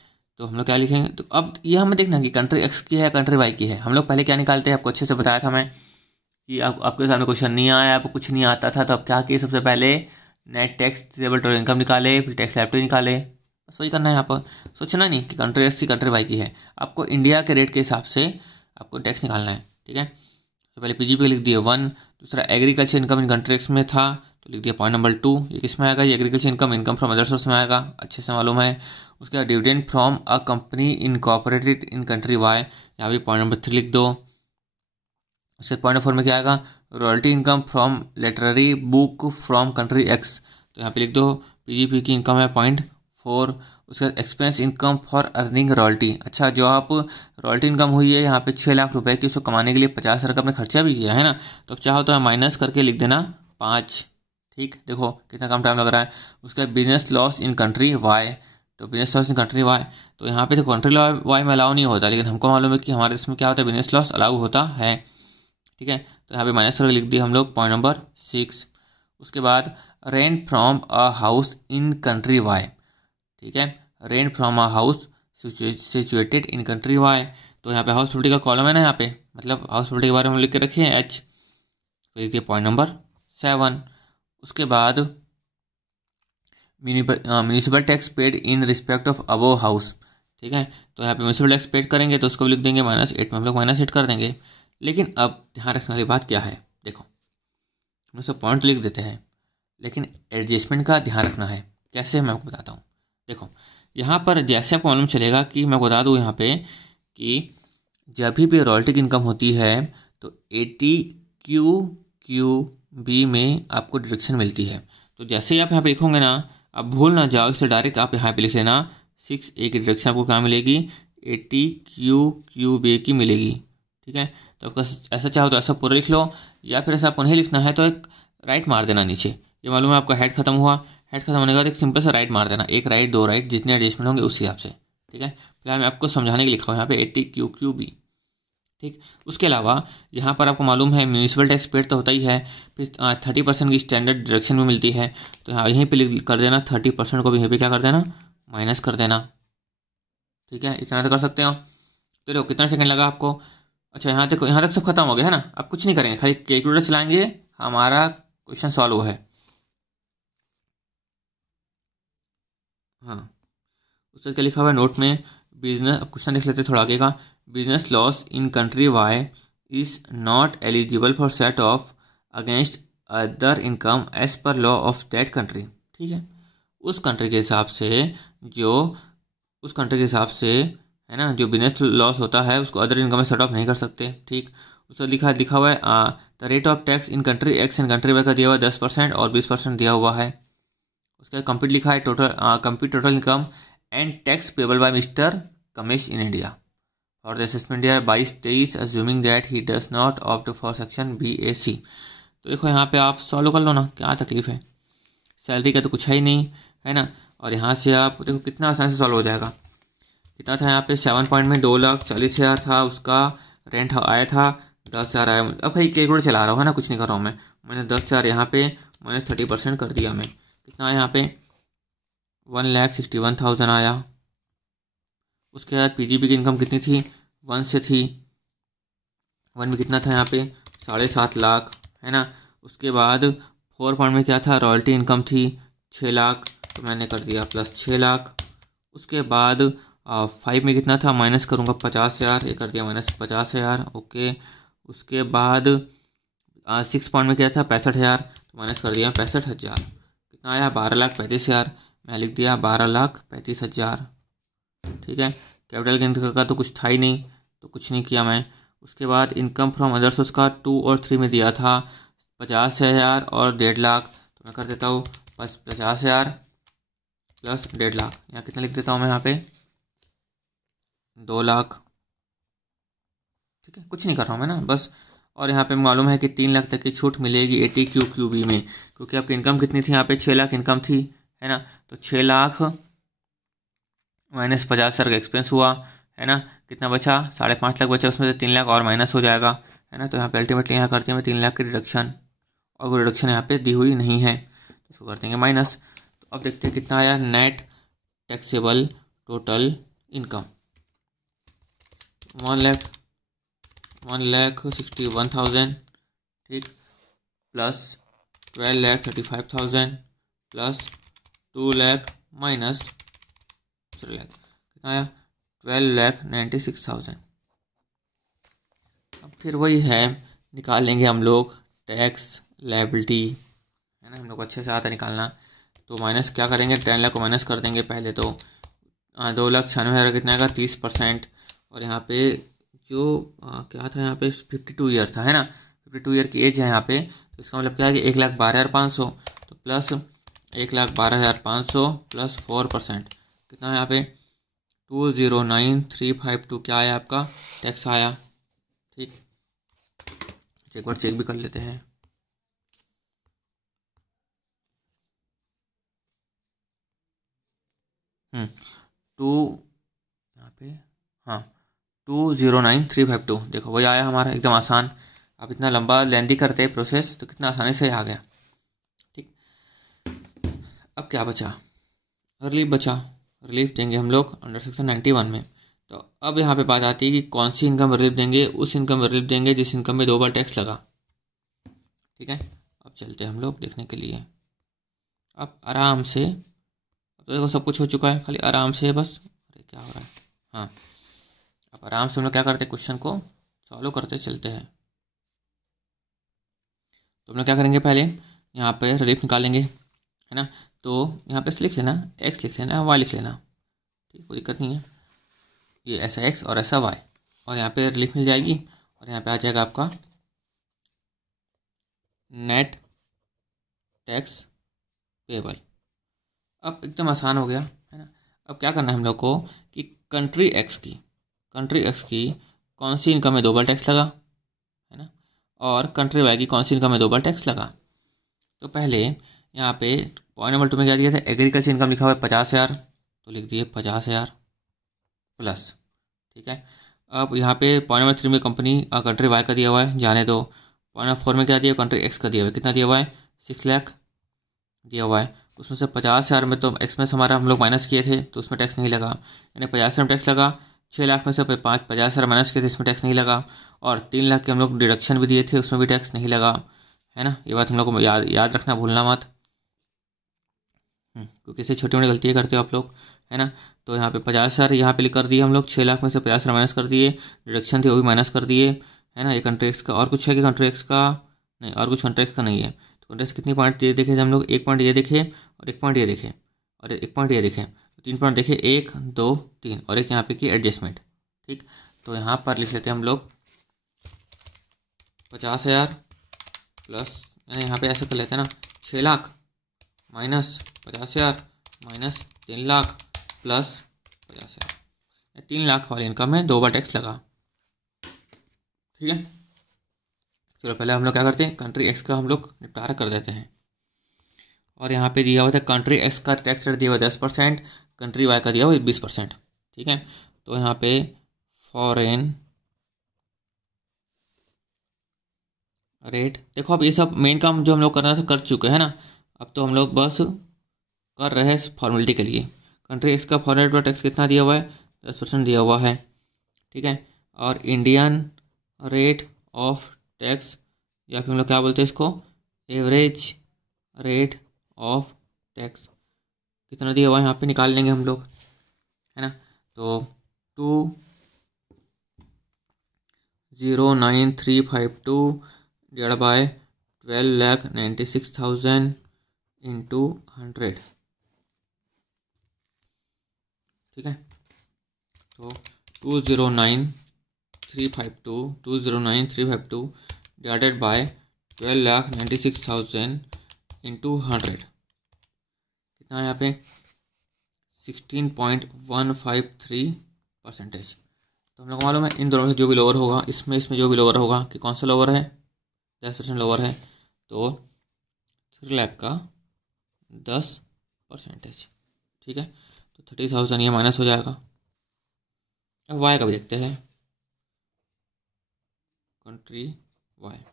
तो हम लोग क्या लिखेंगे, तो अब यह हमें देखना कि कंट्री एक्स की है कंट्री वाई की है। हम लोग पहले क्या निकालते हैं, आपको अच्छे से बताया था मैं कि आपके सामने क्वेश्चन नहीं आया, आपको कुछ नहीं आता था, तो अब क्या किए, सबसे पहले नेट टैक्सेबल टोटल इनकम निकाले, फिर टैक्स लायबिलिटी निकाले। बस वही करना है यहाँ पर, सोचना नहीं कि कंट्री एक्स की कंट्री वाई की है, आपको इंडिया के रेट के हिसाब से आपको टैक्स निकालना है। ठीक है, तो पहले पीजीपी लिख दिए 1। दूसरा agriculture income in country x में था, तो लिख दिया पॉइंट नंबर 2। ये किस में आएगा, ये agriculture income from other source में आएगा, अच्छे से मालूम है। उसके बाद dividend from a company incorporated in country Y, यहाँ भी पॉइंट नंबर 3 लिख दो। उसके पॉइंट नंबर 4 में क्या आएगा, royalty income from literary book from country x, तो यहाँ पे लिख दो पीजीपी की इनकम है पॉइंट 4। उसके बाद expense income for earning royalty, अच्छा जो आप रॉयल्टी इनकम हुई है यहाँ पे 6 लाख रुपए की, उसको कमाने के लिए 50 हज़ार का आपने खर्चा भी किया है ना, तो अब चाहो तो माइनस करके लिख देना 5। ठीक, देखो कितना कम टाइम लग रहा है। उसके बाद business loss in country Y, तो business loss in country Y, तो यहाँ पे तो कंट्री वाई में अलाउ नहीं होता, लेकिन हमको मालूम है कि हमारे इसमें क्या होता है, बिजनेस लॉस अलाउ होता है। ठीक है, तो यहाँ पे माइनस करके लिख दिया हम लोग पॉइंट नंबर 6। उसके बाद rent from a house in country Y. ठीक है, rent from a house situated in country Y, तो यहाँ पे हाउस प्रॉपर्टी का कॉलम है ना, यहाँ पे मतलब हाउस प्रॉपर्टी के बारे में हम लिख के रखे हैं एच, तो लिख दिया पॉइंट नंबर 7। उसके बाद municipal tax paid in respect of above house. ठीक है, तो यहाँ पे म्यूनिसिपल टैक्स पेड करेंगे तो उसको भी लिख देंगे -8 में, हम लोग -8 कर देंगे। लेकिन अब ध्यान रखने वाली बात क्या है, देखो हम सब पॉइंट लिख देते हैं, लेकिन एडजस्टमेंट का ध्यान रखना है। कैसे, मैं आपको बताता हूँ। देखो यहाँ पर जैसे आपको मालूम चलेगा कि मैं बता दूँ यहाँ पे कि जब भी रॉयल्टी की इनकम होती है तो 80QQB में आपको डिडक्शन मिलती है। तो जैसे ही आप यहाँ पे लिखोगे ना, आप भूल ना जाओ, इससे डायरेक्ट आप यहाँ पे लिख लेना 6A की डिडक्शन आपको क्या मिलेगी, 80QQB की मिलेगी। ठीक है, तो आपका ऐसा चाहो तो ऐसा पूरा लिख लो, या फिर ऐसा आपको नहीं लिखना है तो एक राइट मार देना नीचे। ये मालूम है आपका हेड खत्म हुआ, हेड खत्म होने के बाद एक सिंपल सा राइट मार देना, एक राइट 2 राइट, जितने एडजस्टमेंट होंगे उस हिसाब से। ठीक है, फिलहाल मैं आपको समझाने के लिखा हूँ यहाँ पे 80QQB। ठीक, उसके अलावा यहाँ पर आपको मालूम है म्यूनिसिपल टैक्स पेड तो होता ही है, फिर 30% की स्टैंडर्ड डिडक्शन भी मिलती है, तो यहाँ यहीं पे कर देना 30% को भी यहीं पे क्या कर देना, माइनस कर देना। ठीक है, इतना तो कर सकते हो। तो देखो कितना सेकंड लगा आपको, अच्छा यहाँ तक सब खत्म हो गया है ना। अब कुछ नहीं करेंगे, खाली कैलकुलेटर चलाएंगे, हमारा क्वेश्चन सॉल्व है। हाँ, उससे क्या लिखा हुआ है नोट में, बिजनेस, अब क्वेश्चन लिख लेते थोड़ा आगे का, business loss in country Y is not eligible for set off against other income as per law of that country. ठीक है, उस कंट्री के हिसाब से है ना, जो बिजनेस लॉस होता है उसको अदर इनकम में सेट ऑफ नहीं कर सकते। ठीक, उसका लिखा हुआ है the rate of tax in country X in country Y का दिया हुआ है 10% और 20% दिया हुआ है। उसका कंप्लीट लिखा है complete total income and tax payable by mister कमेश in India for the assessment year 22-23 assuming that he does not opt for section BAC। तो देखो यहाँ पे आप सॉल्व कर लो ना, क्या तकलीफ है, सैलरी का तो कुछ है ही नहीं है ना। और यहाँ से आप देखो कितना आसानी से सॉल्व हो जाएगा। कितना था यहाँ पे 7 पॉइंट में 2,40,000 था, उसका रेंट आया था 10,000 आया। अब भाई कैलकुलेटर चला रहा हूँ है ना, कुछ नहीं कर रहा हूँ मैंने 10,000 यहाँ पे -30% कर दिया मैं, कितना आया यहाँ पे 1,61,000 आया। उसके बाद पीजीपी की इनकम कितनी थी, 1 से थी, 1 में कितना था यहाँ पे 7.5 लाख है ना। उसके बाद 4 पॉइंट में क्या था, रॉयल्टी इनकम थी 6 लाख, तो मैंने कर दिया +6 लाख। उसके बाद 5 में कितना था, माइनस करूँगा 50,000, ये कर दिया -50,000। ओके, उसके बाद 6 पॉइंट में क्या था 65,000, तो माइनस कर दिया 65,000। कितना आया 12,35,000, मैं लिख दिया 12,35,000। ठीक है, कैपिटल गेन का तो कुछ था ही नहीं, तो कुछ नहीं किया मैं। उसके बाद इनकम फ्रॉम अदर सोर्स का 2 और 3 में दिया था 50,000 और 1.5 लाख, तो मैं कर देता हूँ 50,000 + 1.5 लाख, यहाँ कितना लिख देता हूँ मैं यहाँ पे 2 लाख। ठीक है, कुछ नहीं कर रहा हूँ मैं ना, बस। और यहाँ पे मालूम है कि 3 लाख तक की छूट मिलेगी ATQQB में, क्योंकि आपकी इनकम कितनी थी यहाँ पे 6 लाख इनकम थी, है ना। तो 6 लाख माइनस 50,000 का एक्सपेंस हुआ, है ना। कितना बचा, 5.5 लाख बचा, उसमें से 3 लाख और माइनस हो जाएगा, है ना। तो यहाँ पे अल्टीमेटली यहाँ करते हैं 3 लाख की रिडक्शन, और वो रिडक्शन यहाँ पे दी हुई नहीं है, तो इसको कर देंगे माइनस। तो अब देखते हैं कितना आया नेट टैक्सेबल टोटल इनकम, 1,61,000, ठीक, plus 12,35,000 plus 2 lakh minus 3 lakh, कितना आया 12,96,000। अब फिर वही है, निकाल लेंगे हम लोग टैक्स लायबिलिटी, है ना। हम लोग अच्छे से आता निकालना। तो माइनस क्या करेंगे, 10 लाख को माइनस कर देंगे पहले तो, 2,96,000 कितना आएगा 30%। और यहाँ पे जो क्या था, यहाँ पे 52 ईयर था, है ना, 52 ईयर की एज है यहाँ पे। तो इसका मतलब क्या है कि 1,12,500, तो प्लस 1,12,500 प्लस 4%, कितना है यहाँ पे 209,352 क्या आया आपका टैक्स आया, ठीक। एक बार चेक भी कर लेते हैं। टू यहाँ पे, हाँ 209,352, देखो वही आया हमारा, एकदम आसान। आप इतना लंबा लेंदी करते प्रोसेस तो कितना आसानी से आ गया, ठीक। अब क्या बचा, रिलीफ बचा, रिलीफ देंगे हम लोग अंडर सेक्शन 91 में। तो अब यहाँ पे बात आती है कि कौन सी इनकम रिलीफ देंगे, उस इनकम रिलीफ देंगे जिस इनकम में 2 बार टैक्स लगा, ठीक है। अब चलते हैं हम लोग देखने के लिए, अब आराम से, तो देखो सब कुछ हो चुका है, खाली आराम से बस, अरे क्या हो रहा है, हाँ अब आराम से हम लोग क्या करते हैं, क्वेश्चन को सॉल्व करते चलते हैं। तो हम लोग क्या करेंगे, पहले यहाँ पे रिलीफ निकालेंगे, है ना। तो यहाँ पे लिख लेना, x लिख लेना, y लिख लेना, ठीक, कोई दिक्कत नहीं है। ये ऐसा x और ऐसा y, और यहाँ पे रिलीफ मिल जाएगी, और यहाँ पे आ जाएगा आपका नेट टैक्स पेबल। अब एकदम आसान हो गया, है ना। अब क्या करना है हम लोग को कि कंट्री एक्स की कौन सी इनकम में 2 बार टैक्स लगा, है ना, और कंट्री वाई की कौन सी इनकम में 2 बार टैक्स लगा। तो पहले यहाँ पे पॉइंट नंबर 2 में क्या दिया था, एग्रीकल्चर इनकम लिखा हुआ है 50,000, तो लिख दिए 50,000 प्लस, ठीक है। अब यहाँ पे पॉइंट नंबर 3 में कंपनी कंट्री वाई का दिया हुआ है, जाने दो। पॉइंट नंबर 4 में क्या दिया, कंट्री एक्स का दिया हुआ है, कितना दिया हुआ है 6 लाख दिया हुआ है। उसमें से 50,000 में तो एक्सपेंस हमारा हम लोग माइनस किए थे, तो उसमें टैक्स नहीं लगा, यानी 50,000 में टैक्स लगा। 6 लाख में से 50,000 माइनस किए थे, इसमें टैक्स नहीं लगा। और 3 लाख के हम लोग डिडक्शन भी दिए थे, उसमें भी टैक्स नहीं लगा, है ना। ये बात हम लोग को याद रखना, भूलना मत, क्योंकि इससे छोटी मोटी गलतियाँ करते हो आप लोग, है ना। तो यहाँ पे 50,000 यहाँ पे कर दिए हम लोग, 6 लाख में से 50,000 माइनस कर दिए, डिडक्शन थे वो भी माइनस कर दिए, है ना। ये कंट्रैक्ट्स का और कुछ है कि कंट्रैक्ट्स का नहीं, और कुछ कंट्रैक्ट्स का नहीं है। तो कंट्रैक्ट्स कितनी पॉइंट ये देखे थे हम लोग, 1 पॉइंट ये देखे, और 1 पॉइंट ये देखे, और 1 पॉइंट ये देखे, तो 3 पॉइंट देखे, 1 2 3, और एक यहाँ पे की एडजस्टमेंट, ठीक। तो यहाँ पर लिख लेते हैं हम लोग 50,000 प्लस, यानी यहाँ पे ऐसा कर लेते हैं ना, 6 lakh minus 50,000 minus 3 lakh plus 50,000, 3 lakh वाली इनकम में 2 बार टैक्स लगा, ठीक है। चलो पहले हम लोग क्या करते हैं, कंट्री एक्स का हम लोग निपटारा कर देते हैं। और यहाँ पे दिया हुआ था कंट्री एक्स का टैक्स रेट दिया हुआ 10%, कंट्री वाई का दिया हुआ 20%, ठीक है। तो यहाँ पे फॉरेन रेट, देखो अब ये सब मेन काम जो हम लोग करना था कर चुके हैं ना। अब तो हम लोग बस कर रहे हैं फॉर्मेलिटी के लिए। कंट्री एक्स का फॉरेन रेट पर टैक्स कितना दिया हुआ है, 10% दिया हुआ है, ठीक है। और इंडियन रेट ऑफ टैक्स, या फिर हम लोग क्या बोलते हैं इसको, एवरेज रेट ऑफ टैक्स कितना दिया हुआ है यहाँ पे निकाल लेंगे हम लोग, है ना। तो 209,352 डिवाइड बाय 12,96,000 इंटू 100, ठीक है। तो 209,352 डिवाइडेड बाय 12,96,000 इंटू 100, कितना है यहाँ पे 16.153%, तो हम लोग को मालूम है इन दोनों में से जो भी लोअर होगा, इसमें जो भी लोअर होगा कि कौन सा लोअर है, 10% लोअर है, तो 3 लाख का 10%। ठीक है, तो 30,000 ये माइनस हो जाएगा। अब वाई का भी देखते हैं, कंट्री वाई है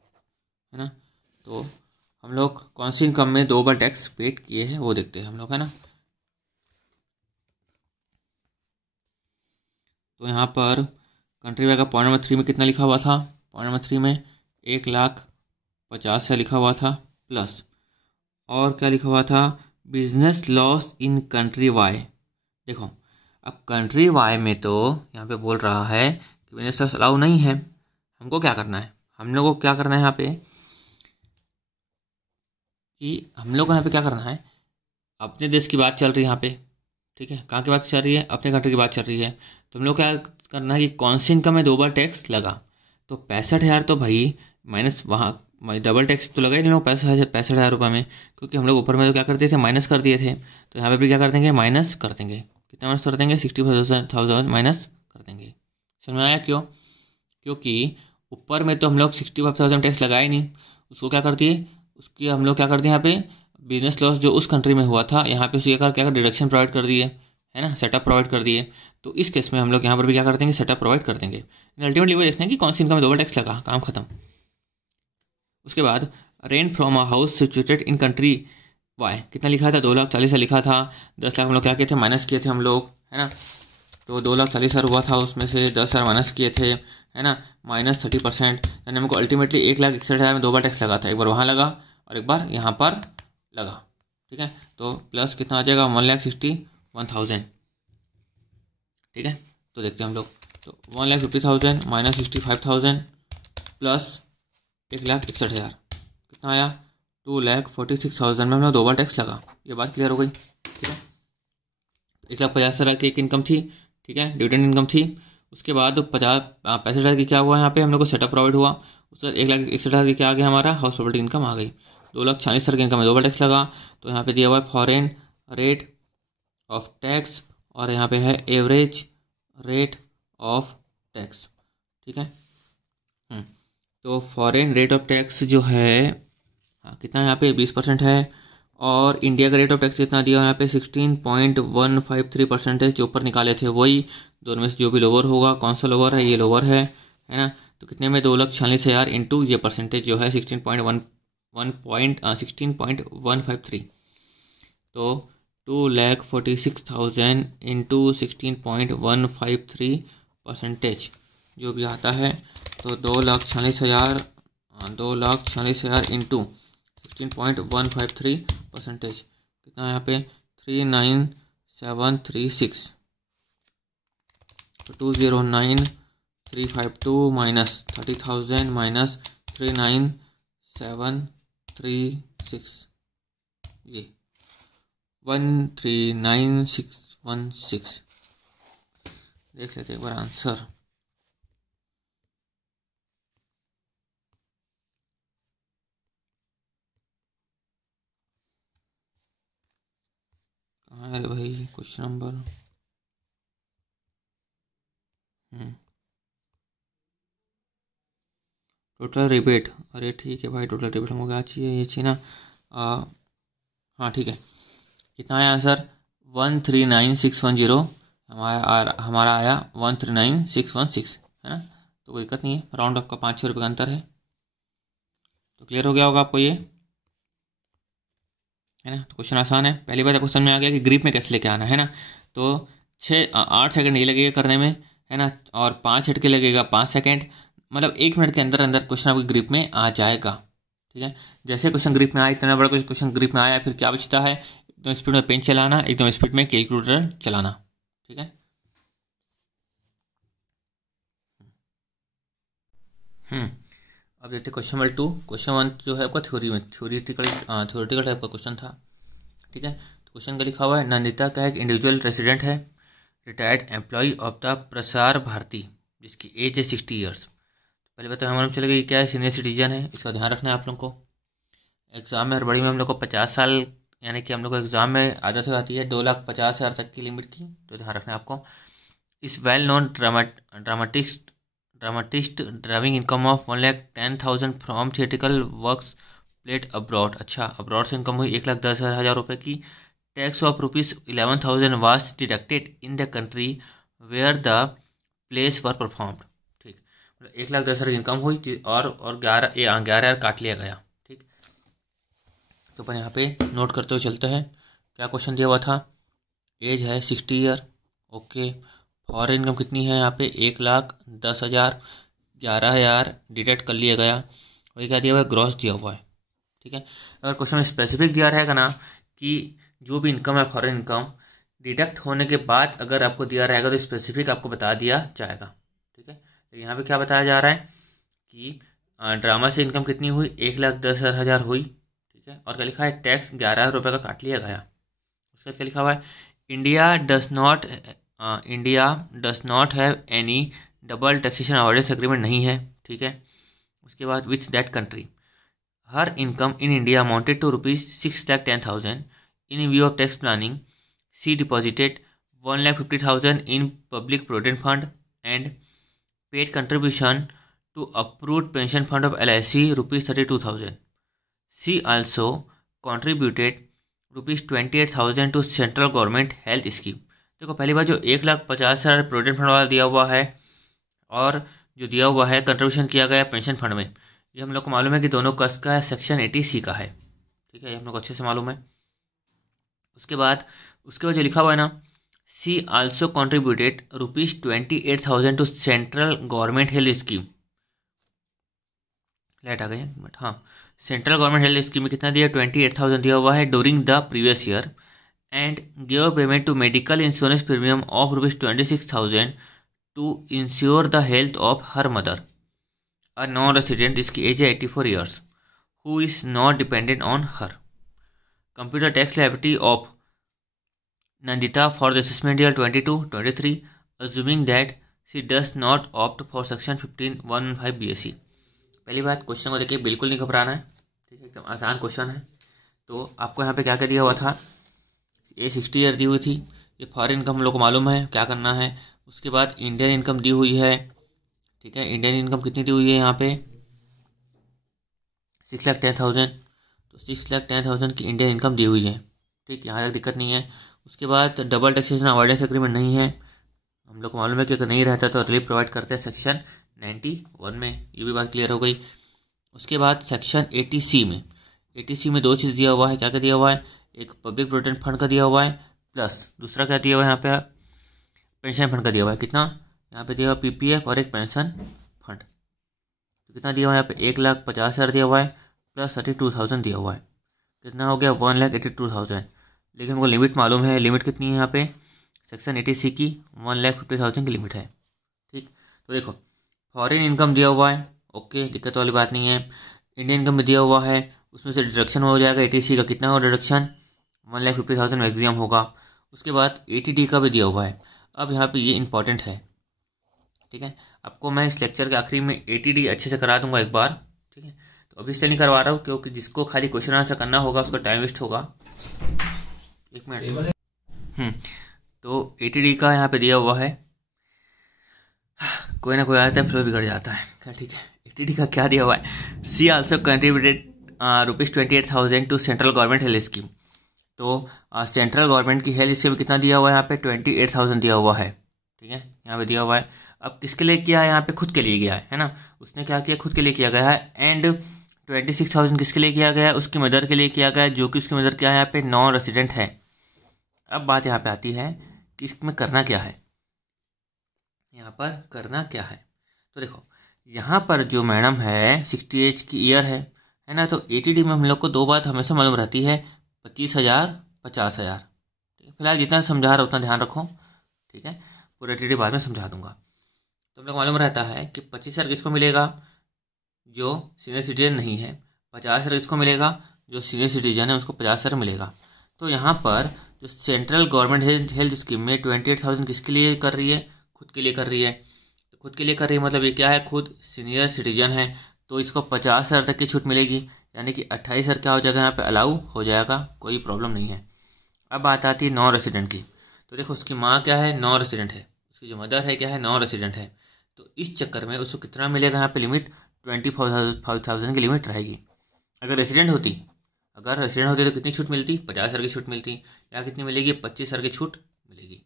ना। तो हम लोग कौन सी इनकम में 2 बार टैक्स पेड किए हैं वो देखते हैं हम लोग, है ना। तो यहाँ पर कंट्री वाई का पॉइंट नंबर 3 में कितना लिखा हुआ था, पॉइंट नंबर 3 में 1,50,000 लिखा हुआ था, प्लस और क्या लिखा हुआ था, business loss in country Y. देखो अब कंट्री वाई में तो यहाँ पे बोल रहा है कि बिजनेस लॉस अलाउ नहीं है। हमको क्या करना है, हम लोगों को क्या करना है यहाँ पे, कि हम लोग को यहाँ पे क्या करना है, अपने देश की बात चल रही है यहाँ पे, ठीक है, कहाँ की बात चल रही है, अपने कंट्री की बात चल रही है। तो हम लोग क्या करना है कि कौन सी इनकम में 2 बार टैक्स लगा, तो 65,000 तो भाई माइनस, वहाँ डबल टैक्स तो लगा ही नहीं लोग 65,000 रुपये में, क्योंकि हम लोग ऊपर में तो क्या करते थे, माइनस कर दिए थे। तो यहाँ पे भी क्या कर देंगे, माइनस कर देंगे। कितना माइनस कर देंगे, 65,000 माइनस कर देंगे। समझ में आया क्यों, क्योंकि ऊपर में तो हम लोग 65,000 टैक्स लगाए नहीं, उसको क्या कर दिए, उसकी हम लोग क्या कर दिए, यहाँ पे बिजनेस लॉस जो उस कंट्री में हुआ था यहाँ पे उसके क्या डिडक्शन प्रोवाइड कर दिए, है ना, सेटअप प्रोवाइड कर दिए। तो इस केस में हम लोग यहाँ पर भी क्या कर देंगे, सेटअप प्रोवाइड कर देंगे। अल्टीमेटली वो देखते हैं कि कौन सी इनकम में 2 बार टैक्स लगा, काम खत्म। उसके बाद rent from a house situated in country Y कितना लिखा था, 2,40,000 लिखा था। 10 लाख हम लोग क्या किए थे, माइनस किए थे हम लोग, है ना। तो 2,40,000 हुआ था, उसमें से 10,000 माइनस किए थे, है ना, माइनस 30%, यानी हमको अल्टीमेटली 1,61,000 में 2 बार टैक्स लगा था। एक बार वहाँ लगा और एक बार यहाँ पर लगा। ठीक है, तो प्लस कितना आ जाएगा, 1,61,000। ठीक है, तो देखते हैं हम लोग, तो 1,50,000 माइनस 65,000 प्लस 1,61,000 कितना आया, 2,46,000 में हम लोग 2 बार टैक्स लगा। ये बात क्लियर हो गई। ठीक है, 1,50,000 की एक इनकम थी, ठीक है, डिविडेंड इनकम थी। उसके बाद 65,000 की क्या हुआ, यहाँ पे हम लोग को सेटअप प्रोवाइड हुआ। उसके बाद 1,61,000 की क्या आ गया, हमारा हाउस प्रॉपर्टी इनकम आ गई। 2,46,000 की इनकम में 2 बार टैक्स लगा। तो यहाँ पे दिया हुआ है फॉरेन रेट ऑफ टैक्स और यहाँ पे है एवरेज रेट ऑफ टैक्स। ठीक है, तो फॉरेन रेट ऑफ टैक्स जो है, हाँ कितना यहाँ पे 20% है, और इंडिया का रेट ऑफ टैक्स कितना दिया यहाँ पे 16.153% जो ऊपर निकाले थे वही। दोनों में से जो भी लोअर होगा, कौन सा लोअर है, ये लोअर है ना। तो कितने में 2,46,000 इंटू ये परसेंटेज जो है 16.153। तो 2,46,000 इंटू 16.153% जो भी आता है, तो 2,46,000 इंटू 16.153% कितना यहाँ पे 39,736। तो 209,352 माइनस 30,000 माइनस 39,736, ये 139,616। देख लेते एक बार आंसर। अरे भाई क्वेश्चन नंबर टोटल रिबेट, अरे ठीक है भाई, टोटल रिबेट हमको क्या चाहिए, ये चाहिए ना। हाँ ठीक है, कितना आया आंसर 139,610, हमारा आया 139,616, है ना। तो कोई दिक्कत नहीं है, राउंड ऑफ का 5-6 रुपये का अंतर है। तो क्लियर हो गया होगा आपको ये, है ना। तो क्वेश्चन आसान है। पहली बात क्वेश्चन में आ गया कि ग्रिप में कैसे लेके आना है ना। तो 8 सेकंड ये लगेगा करने में, है ना, और 5 हट के लगेगा 5 सेकंड, मतलब 1 मिनट के अंदर अंदर क्वेश्चन आपकी ग्रिप में आ जाएगा। ठीक है, जैसे क्वेश्चन ग्रिप में आया, इतना बड़ा क्वेश्चन ग्रिप में आया, फिर क्या बचता है, एकदम स्पीड में पेन चलाना, एकदम स्पीड में कैलकुलेटर चलाना। ठीक है, अब देखते क्वेश्चन नंबर 2। क्वेश्चन 1 जो है आपका थ्योरी में, थ्योरेटिकल टाइप का क्वेश्चन था। ठीक है, तो क्वेश्चन का लिखा हुआ है, नंदिता का एक इंडिविजुअल रेसिडेंट है, retired employ of the Prasar Bharati, जिसकी एज है 60 ईयर्स। पहले बताओ हमारे मालूम चलेगा कि क्या है, सीनियर सिटीजन है, इसका ध्यान रखना है आप लोग को। एग्जाम में हड़बड़ी में हम लोग को 50 साल, यानी कि हम लोग को एग्जाम में आदत हो जाती है 2,50,000 तक की लिमिट की, तो ध्यान रखना है आपको। इस well known dramatist deriving income of 1,10,000 from theatrical works played abroad. अच्छा, अब्रॉड से इनकम हुई 1,10,000 रुपये की। Tax of ₹11,000 was deducted in the country where the plays were performed. ठीक, मतलब 1,10,000 की इनकम हुई और 11,000 काट लिया गया। ठीक, तो अपन यहाँ पे नोट करते हुए चलते हैं। क्या क्वेश्चन दिया हुआ था? एज है 60 ईयर। ओके, फॉरेन इनकम कितनी है यहाँ पे? 1,10,000, 11,000 डिडक्ट कर लिया गया। वही क्या दिया हुआ है? ग्रॉस दिया हुआ है। ठीक है, अगर क्वेश्चन में स्पेसिफिक दिया रहेगा ना कि जो भी इनकम है फॉरेन इनकम डिडक्ट होने के बाद अगर आपको दिया रहेगा तो स्पेसिफिक आपको बता दिया जाएगा। ठीक है, तो यहाँ पे क्या बताया जा रहा है कि ड्रामा से इनकम कितनी हुई? 1,10,000 हुई। ठीक है, और क्या लिखा है? टैक्स 11 रुपये का काट लिया गया। उसके बाद क्या लिखा हुआ है? India does not have any double taxation avoidance agreement नहीं है। ठीक है, उसके बाद which that country her income in India amounted to ₹6,10,000 in view of tax planning. She deposited 1,50,000 in public provident fund and paid contribution to approved pension fund of LIC ₹32,000. She also contributed ₹28,000 to central government health scheme. देखो, पहली बार जो 1,50,000 प्रोविडेंट फंड वाला दिया हुआ है और जो दिया हुआ है कंट्रीब्यूशन किया गया पेंशन फंड में, ये हम लोग को मालूम है कि दोनों कस का है, सेक्शन 80C का है। ठीक है, ये हम लोग को अच्छे से मालूम है। उसके बाद जो लिखा हुआ है ना, C also contributed ₹28,000 to central government health scheme. Light आ गई है, बट हाँ, सेंट्रल गवर्नमेंट हेल्थ स्कीम में कितना दिया? 28,000 दिया हुआ है during the previous year and give payment to medical insurance premium of ₹26,000 to insure the health of her mother, a non resident जिसकी एज है 84 years, who is not dependent on her. Computer tax liability of Nandita for the assessment year 22-23, assuming that she does not opt for section 15(115) BSc। पहली बात, क्वेश्चन को देखिए बिल्कुल नहीं घबराना है। ठीक है, एकदम आसान क्वेश्चन है। तो आपको यहाँ पे क्या क्या दिया हुआ था? ये 60 ईयर दी हुई थी। ये फॉरेन इनकम हम लोग को मालूम है क्या करना है। उसके बाद इंडियन इनकम दी हुई है। ठीक है, इंडियन इनकम कितनी दी हुई है यहाँ पे? 6,10,000। तो 6,10,000 की इंडियन इनकम दी हुई है। ठीक, यहाँ तक दिक्कत नहीं है। उसके बाद डबल टैक्सेशन अवॉइडेंस एग्रीमेंट नहीं है। हम लोग को मालूम है कि अगर नहीं रहता तो रिलीफ प्रोवाइड करते हैं सेक्शन 91 में। ये भी बात क्लियर हो गई। उसके बाद सेक्शन 80C में दो चीज़ दिया हुआ है। क्या क्या दिया हुआ है? एक पब्लिक प्रोविडेंट फंड का दिया हुआ है, प्लस दूसरा क्या दिया हुआ है यहाँ पे? पेंशन फंड का दिया हुआ है। कितना यहाँ पे दिया हुआ? PPF और एक पेंशन फंड। तो कितना दिया हुआ है यहाँ पे? 1,50,000 दिया हुआ है प्लस 32,000 दिया हुआ है। कितना हो गया? 1,82,000। लेकिन वो लिमिट मालूम है। लिमिट कितनी है यहाँ पे? सेक्शन 80C की 1,50,000 की लिमिट है। ठीक, तो देखो, फॉरेन इनकम दिया हुआ है। ओके, दिक्कत वाली बात नहीं है। इंडियन इनकम भी दिया हुआ है, उसमें से डिडक्शन हो जाएगा 80C का। कितना होगा डिडक्शन? 1,50,000 मैक्सिमम होगा। उसके बाद 80D का भी दिया हुआ है। अब यहाँ पे ये इंपॉर्टेंट है। ठीक है, आपको मैं इस लेक्चर के आखिरी में 80D अच्छे से करा दूंगा एक बार। ठीक है, तो अभी से नहीं करवा रहा हूँ क्योंकि जिसको खाली क्वेश्चन आंसर करना होगा उसका टाइम वेस्ट होगा। एक मिनट। तो 80D का यहाँ पे दिया हुआ है। कोई ना कोई आता है फिर बिगड़ जाता है। क्या? ठीक है, 80D का क्या दिया हुआ है? C also contributed ₹28,000 to central government health scheme. तो सेंट्रल गवर्नमेंट की हेल्थ स्कीम कितना दिया हुआ है यहाँ पे? 28,000 दिया हुआ है। ठीक है, यहाँ पे दिया हुआ है। अब किसके लिए किया है? यहाँ पे खुद के लिए किया है ना। उसने क्या किया? खुद के लिए किया गया है। एंड 26,000 किसके लिए किया गया है? उसकी मदर के लिए किया गया है, जो कि उसकी मदर क्या है यहाँ पे? नॉन रेसिडेंट है। अब बात यहाँ पे आती है कि इसमें करना क्या है। यहाँ पर करना क्या है? तो देखो, यहाँ पर जो मैडम है 60 एज की ईयर है ना। तो 80D में हम लोग को दो बात हमेशा मालूम रहती है, 25,000, 50,000। ठीक है, फिलहाल जितना समझा रहा उतना ध्यान रखो। ठीक है, पूरा 80D बाद में समझा दूंगा। तो हम लोग मालूम रहता है कि 25,000 किसको मिलेगा? जो सीनियर सिटीजन नहीं है। 50,000 किसको मिलेगा? जो सीनियर सिटीजन है उसको 50,000 मिलेगा। तो यहाँ पर जो सेंट्रल गवर्नमेंट हेल्थ स्कीम में 28,000 किसके लिए कर रही है? खुद के लिए कर रही है। तो खुद के लिए कर रही है मतलब ये क्या है? खुद सीनियर सिटीजन है, तो इसको 50,000 तक की छूट मिलेगी। यानी कि 28,000 क्या हो जाएगा यहाँ पे? अलाउ हो जाएगा, कोई प्रॉब्लम नहीं है। अब बात आती है नॉन रेसिडेंट की। तो देखो, उसकी माँ क्या है? नॉन रेसिडेंट है। उसकी जो मदर है क्या है, नॉन रेसिडेंट है। तो इस चक्कर में उसको कितना मिलेगा यहाँ पे लिमिट, 25,000 की लिमिट रहेगी। अगर रेसिडेंट होती तो कितनी छूट मिलती, 50,000 की छूट मिलती, या कितनी मिलेगी, 25,000 की छूट मिलेगी।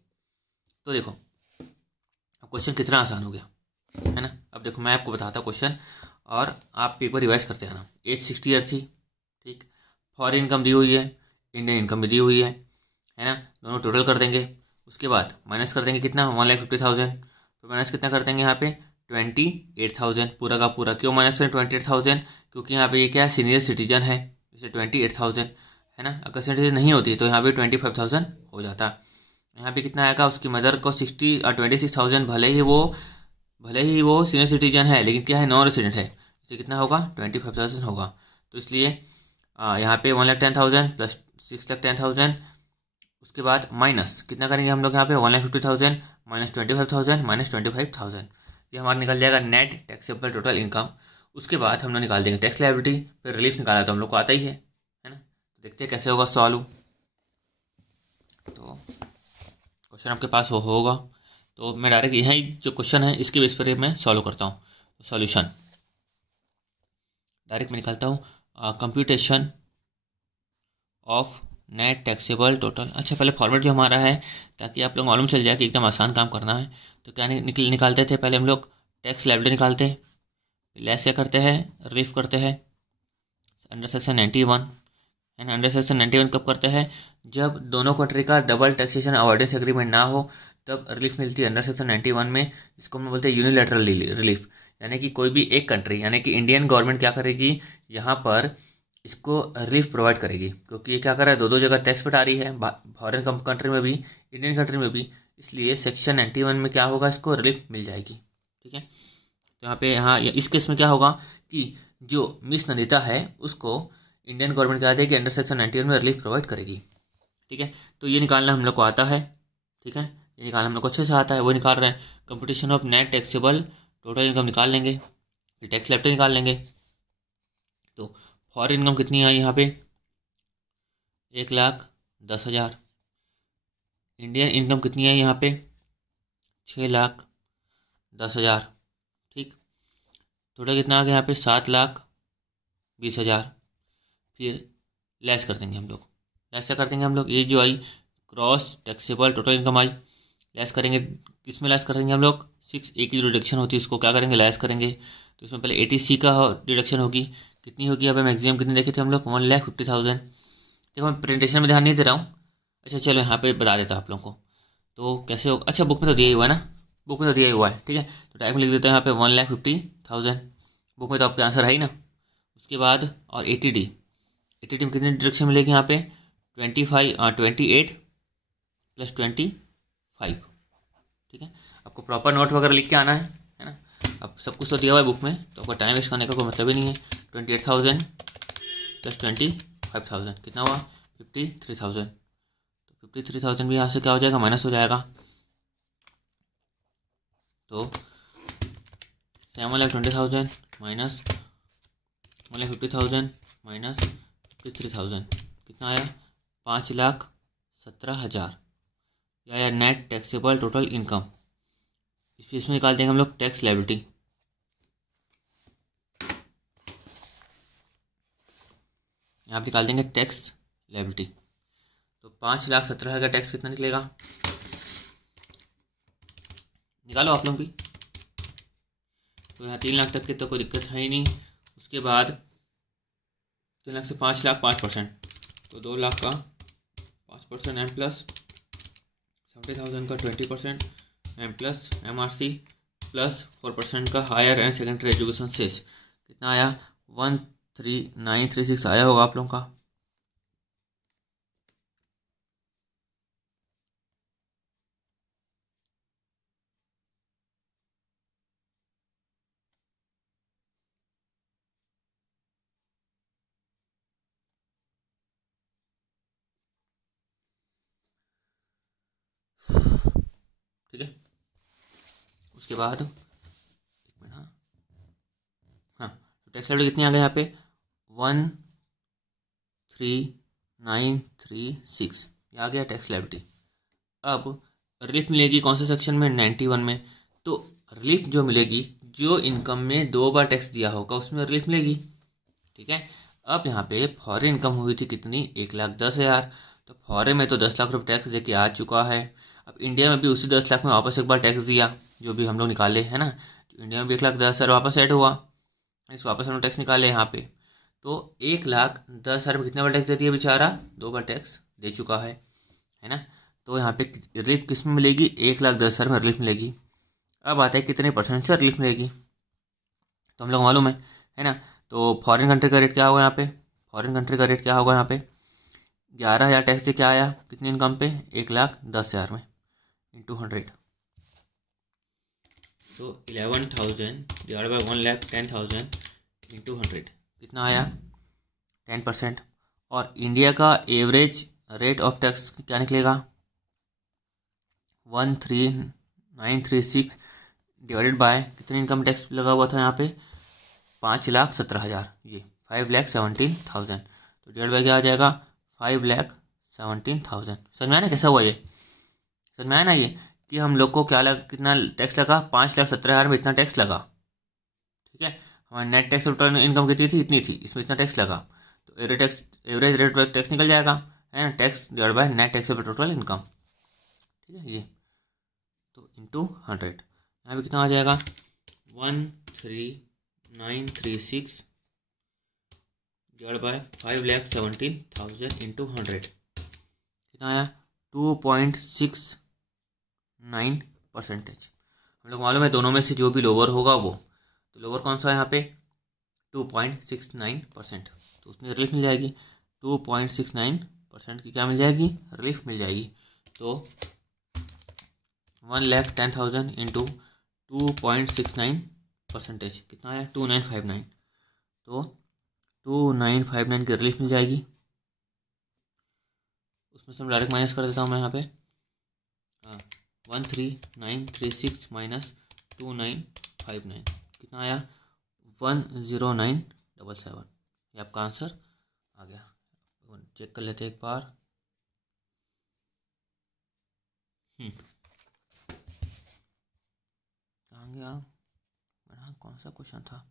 तो देखो अब क्वेश्चन कितना आसान हो गया है ना। अब देखो मैं आपको बताता हूँ क्वेश्चन, और आप पेपर रिवाइज करते आना। एज 60 ईयर थी, ठीक। फॉरेन इनकम दी हुई है, इंडियन इनकम भी दी हुई है ना। दोनों टोटल कर देंगे, उसके बाद माइनस कर देंगे कितना, 1,50,000। तो माइनस कितना कर देंगे यहाँ पे, 28,000 पूरा का पूरा। क्यों माइनस करें 28,000, क्योंकि यहाँ पे ये क्या है, सीनियर सिटीजन है, जैसे 28,000 है ना। अगर सीनियर सिटीजन नहीं होती तो यहाँ पे 25,000 हो जाता। यहाँ पे कितना आएगा, उसकी मदर को 26,000, भले ही वो सीनियर सिटीजन है, लेकिन क्या है, नॉन रेसिडेंट है, इसलिए कितना होगा, 25,000 होगा। तो इसलिए यहाँ पे 1,10,000 प्लस 6,10,000, उसके बाद माइनस कितना करेंगे हम लोग यहाँ पे, 1,50,000 माइनस 25,000 माइनस 25,000, ये हमारा निकल जाएगा नेट टैक्सेबल टोटल इनकम। उसके बाद हम लोग निकाल देंगे टैक्स लायबिलिटी, फिर रिलीफ निकाला तो हम लोग को आता ही है ना। तो देखते हैं कैसे होगा सॉल्व। तो क्वेश्चन आपके पास होगा, तो मैं डायरेक्ट यही जो क्वेश्चन है इसके बेस पर मैं सॉल्व करता हूँ। तो सॉल्यूशन डायरेक्ट मैं निकालता हूँ, computation of net taxable total. अच्छा पहले फॉर्मेट जो हमारा है, ताकि आप लोग मालूम चल जाए कि एकदम आसान काम करना है। तो क्या निकालते थे, पहले हम लोग टैक्स लायबिलिटी निकालते हैं, लेस क्या करते हैं, रिलीफ करते हैं अंडर सेक्शन 91 है ना। अंडर सेक्शन 91 कब करते हैं, जब दोनों कंट्री का डबल टैक्सेशन अवॉइडेंस एग्रीमेंट ना हो, तब रिलीफ मिलती है अंडर सेक्शन 91 में। इसको हम बोलते हैं यूनिलैटरल रिलीफ, यानी कि कोई भी एक कंट्री, यानी कि इंडियन गवर्नमेंट क्या करेगी, यहाँ पर इसको रिलीफ प्रोवाइड करेगी, क्योंकि ये क्या कर रहा है, दो जगह टैक्स बटा रही है, फॉरेन कंट्री में भी, इंडियन कंट्री में भी, इसलिए सेक्शन 91 में क्या होगा, इसको रिलीफ मिल जाएगी, ठीक है। तो यहाँ इस केस में क्या होगा कि जो मिस नंदिता है उसको इंडियन गवर्नमेंट क्या देगी, अंडर सेक्शन 91 में रिलीफ प्रोवाइड करेगी, ठीक है। तो ये निकालना हम लोग को आता है, ठीक है, ये निकालना हम लोग को अच्छे से आता है, वो निकाल रहे हैं। Computation of net taxable total income निकाल लेंगे, फिर टैक्स लायबिलिटी निकाल लेंगे। तो फॉरेन इनकम कितनी आई यहाँ पे, 1,10,000। इंडियन इनकम कितनी है यहाँ पे, 6,10,000, ठीक। टोटल कितना आ गया यहाँ पे, 7,20,000। फिर लेस कर देंगे हम लोग, लेस क्या कर देंगे हम लोग, ये जो आई क्रॉस टैक्सेबल टोटल इनकम आई, लेस करेंगे, किस में लेस करेंगे हम लोग, 6A की जो डिडक्शन होती है उसको क्या करेंगे, लेस करेंगे। तो इसमें पहले 80C का डिडक्शन होगी, कितनी होगी यहाँ पे, मैक्सिमम कितनी देखे थे हम लोग, 1,50,000। देखो मैं प्रेजेंटेशन में ध्यान नहीं दे रहा हूँ, अच्छा चलो यहाँ पे बता देता हूँ आप लोगों को। तो कैसे होगा, अच्छा बुक में तो दिया ही हुआ है ना, बुक में तो दिया ही हुआ है, ठीक है। तो टाइप में लिख देते हैं यहाँ पे 1,50,000, बुक में तो आपका आंसर है ही ना। उसके बाद और 80D में कितनी डिडक्शन मिलेगी यहाँ पे, 28 प्लस 25, ठीक है। आपको प्रॉपर नोट वगैरह लिख के आना है ना। अब सब कुछ तो दिया हुआ है बुक में, तो आपका टाइम वेस्ट करने का कोई मतलब ही नहीं है। 28,000 प्लस 25,000 कितना हुआ, 53,000। तो 53,000 भी यहाँ से क्या हो जाएगा, माइनस हो जाएगा। तो 7,20,000 माइनस 1,50,000 माइनस 53,000 कितना आया, 5,17,000, या नेट टैक्सेबल टोटल इनकम। इसमें निकाल देंगे हम लोग टैक्स लायबिलिटी, यहाँ पे निकाल देंगे टैक्स लायबिलिटी। तो 5,17,000 का टैक्स कितना निकलेगा, निकालो आप लोग भी। तो यहाँ 3 लाख तक की तो कोई दिक्कत है ही नहीं। उसके बाद 3 लाख से 5 लाख 5%, तो 2 लाख का 5% एम प्लस 70,000 का 20% एम प्लस MRC प्लस 4% का higher and secondary education cess, कितना आया, 13,936 आया होगा आप लोगों का। ठीक है, उसके बाद एक मिनट, हाँ तो टैक्स लायबिलिटी कितनी आ गई यहाँ पे, 13,936, ये आ गया टैक्स लायबिलिटी। अब रिलीफ मिलेगी कौन से सेक्शन में, 91 में। तो रिलीफ जो मिलेगी, जो इनकम में 2 बार टैक्स दिया होगा उसमें रिलीफ मिलेगी, ठीक है। अब यहाँ पे फॉरेन इनकम हुई थी कितनी, 1,10,000। तो फॉरेन में तो 10 लाख रुपये टैक्स दे के आ चुका है। अब इंडिया में भी उसी 10 लाख में वापस एक बार टैक्स दिया, जो भी हम लोग निकाले है ना। तो इंडिया में भी 1,10,000 वापस ऐड हुआ, इस वापस हम लोग टैक्स निकाले यहाँ पे। तो 1,10,000 में कितने बार टैक्स दे दिया बेचारा, 2 बार टैक्स दे चुका है ना। तो यहाँ पे रिलीफ किस में मिलेगी, 1,10,000 में रिलीफ मिलेगी। अब आता है कितने परसेंट से रिलीफ मिलेगी, तो हम लोग मालूम है ना। तो फॉरेन कंट्री का रेट क्या होगा यहाँ पे, फॉरेन कंट्री का रेट क्या होगा यहाँ पे, 11,000 टैक्स दे क्या आया कितनी इनकम पे, 1,10,000 में इंटू 100। तो 11,000 डिवाइड बाई 1,10,000 इंटू 100 कितना आया, 10%। और इंडिया का एवरेज रेट ऑफ टैक्स क्या निकलेगा, 13,936 डिवाइडेड बाय कितनी इनकम टैक्स लगा हुआ था यहाँ पे, 5,17,000, ये 5,17,000। तो डिवाइड बाय क्या आ जाएगा, 5,17,000। समझ में आया ना कैसा हुआ ये, समझ में आया ना ये कि हम लोग को क्या कितना टैक्स लगा, 5,17,000 में इतना टैक्स लगा, ठीक है। हमारी नेट टैक्स टोटल इनकम कितनी थी, इतनी थी, इसमें इतना टैक्स लगा। तो एवरेज रेट ऑफ टैक्स निकल जाएगा, है ना, tax divide by net taxable total income, ठीक है ये। तो इंटू 100 यहाँ पे कितना आ जाएगा, 13,936 डिवाइड बाय 5,17,000 इंटू 100 कितना आया, 2.69%। हम लोग मालूम है दोनों में से जो भी लोअर होगा वो, तो लोअर कौन सा है यहाँ पे, 2.69%। तो उसमें रिलीफ मिल जाएगी, 2.69% की क्या मिल जाएगी, रिलीफ मिल जाएगी। तो 1,10,000 इंटू 2.69% कितना आया, 2,959। तो 2,959 की रिलीफ मिल जाएगी। उसमें से हम डायरेक्ट माइनस कर देता हूँ मैं यहाँ पे, 13,936 माइनस 2,959 कितना आया, 1,0977। ये आपका आंसर आ गया। चेक कर लेते हैं एक बार। कहाँ गया मेरा, कौन सा क्वेश्चन था,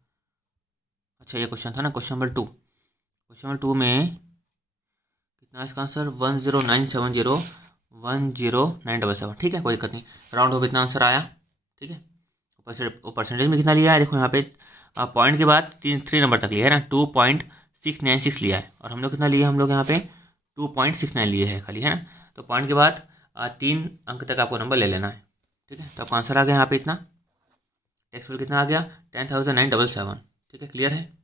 अच्छा ये क्वेश्चन था ना, क्वेश्चन नंबर 2। क्वेश्चन नंबर 2 में कितना इसका आंसर, 1,0970 1,0977, ठीक है, कोई दिक्कत नहीं, राउंड हो इतना आंसर आया, ठीक है। परसेंटेज में कितना लिया है, देखो यहाँ पे पॉइंट के बाद 3 नंबर तक लिया है ना, 2.696 लिया है। और हम लोग कितना लिया, हम लोग यहाँ पे 2.69 लिए है खाली, है ना। तो पॉइंट के बाद 3 अंक तक आपको नंबर ले लेना है, ठीक है। तो आपका आंसर आ गया यहाँ पे इतना, टैक्स बिल कितना आ गया, 10,977, ठीक है, क्लियर है।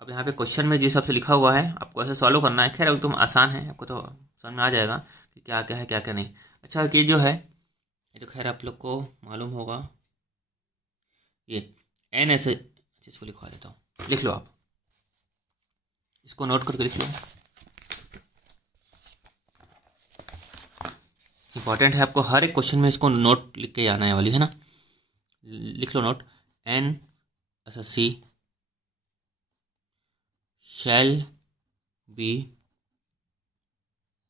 अब यहाँ पे क्वेश्चन में जिस हिसाब से लिखा हुआ है आपको ऐसे सॉल्व करना है। खैर एकदम आसान है, आपको तो समझ में आ जाएगा कि क्या क्या है क्या क्या नहीं। अच्छा ये जो है ये तो खैर आप लोग को मालूम होगा, ये एन ऐसे, इसको लिखवा देता हूँ, लिख लो आप, इसको नोट करके लिख लो, इंपॉर्टेंट है, आपको हर एक क्वेश्चन में इसको नोट लिख के आना है वाली, है ना। लिख लो नोट, एन ऐसा सी shall be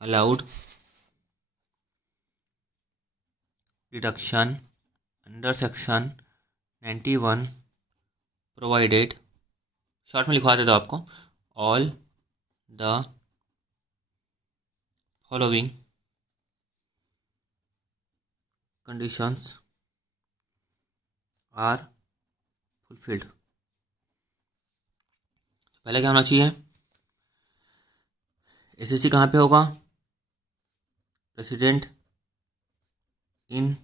allowed deduction under section 91 provided, short में लिखवा देता हूँ आपको, all the following conditions are fulfilled। पहले क्या होना चाहिए, एसएससी कहाँ पे होगा, रेसिडेंट इन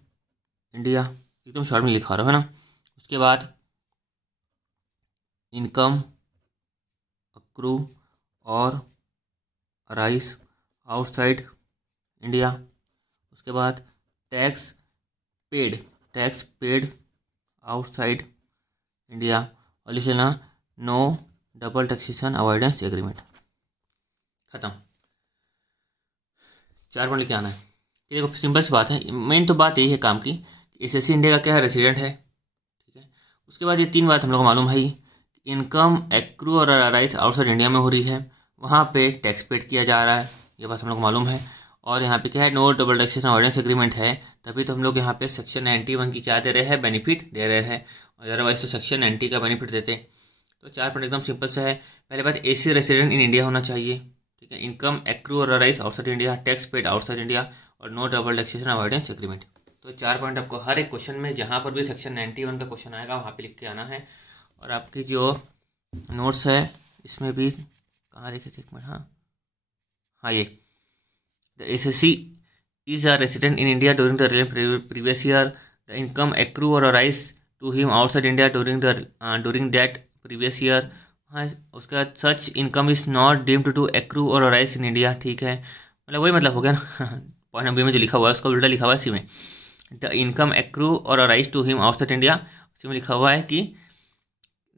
इंडिया, एकदम शॉर्ट में लिखा रहा है ना। उसके बाद इनकम अक्रू और अराइज आउटसाइड इंडिया। उसके बाद टैक्स पेड आउटसाइड इंडिया, और लिख लेना no double taxation avoidance agreement. खत्म, 4 पॉइंट लिखे आना है। ये देखो सिंपल सी बात है, मेन तो बात यही है काम की, एसएससी इंडिया का क्या है, रेसिडेंट है, ठीक है। उसके बाद ये 3 बात हम लोग को मालूम है, इनकम एक्रू और राइस आउटसाइड इंडिया में हो रही है, वहाँ पे टैक्स पेड किया जा रहा है, ये बात हम लोग को मालूम है। और यहाँ पे क्या है, no double taxation avoidance agreement है, तभी तो हम लोग यहाँ पे सेक्शन 91 की क्या दे रहे हैं, बेनिफिट दे रहे हैं, और अदरवाइज तो सेक्शन 90 का बेनिफिट देते। तो 4 पॉइंट एकदम सिंपल से है। पहले बात, एसी रेसिडेंट इन इंडिया होना चाहिए, ठीक है, इनकम एक्रू और arise outside India, tax paid outside India, और no double taxation avoidance agreement. तो 4 पॉइंट आपको हर एक क्वेश्चन में जहाँ पर भी सेक्शन 91 का क्वेश्चन आएगा वहाँ पे लिख के आना है। और आपकी जो नोट्स है इसमें भी कहाँ लिखे थे, एक मिनट, हाँ ये, the assessee is a resident in India during the previous year, the income accrue or arise to him outside India during that previous year। हाँ, उसका such income is not deemed to accrue or arise in India। ठीक है, मतलब वही मतलब हो गया ना पॉइंट नंबर में जो लिखा हुआ है उसका उल्टा लिखा हुआ है इसी में, the income accrue or arise to him outside India, उसी में लिखा हुआ है कि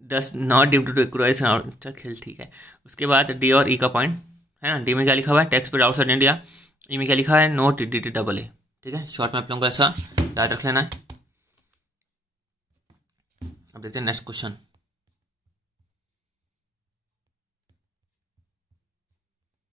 does not deemed to accrue arise in India। ठीक है, उसके बाद डी और ई का पॉइंट है ना, डी में क्या लिखा हुआ है, टैक्स पेड आउटसाइड इंडिया, ई में क्या लिखा है, नो DDA। ठीक है, शॉर्ट में आप लोगों को ऐसा याद रख लेना है। अब देखते हैं नेक्स्ट क्वेश्चन।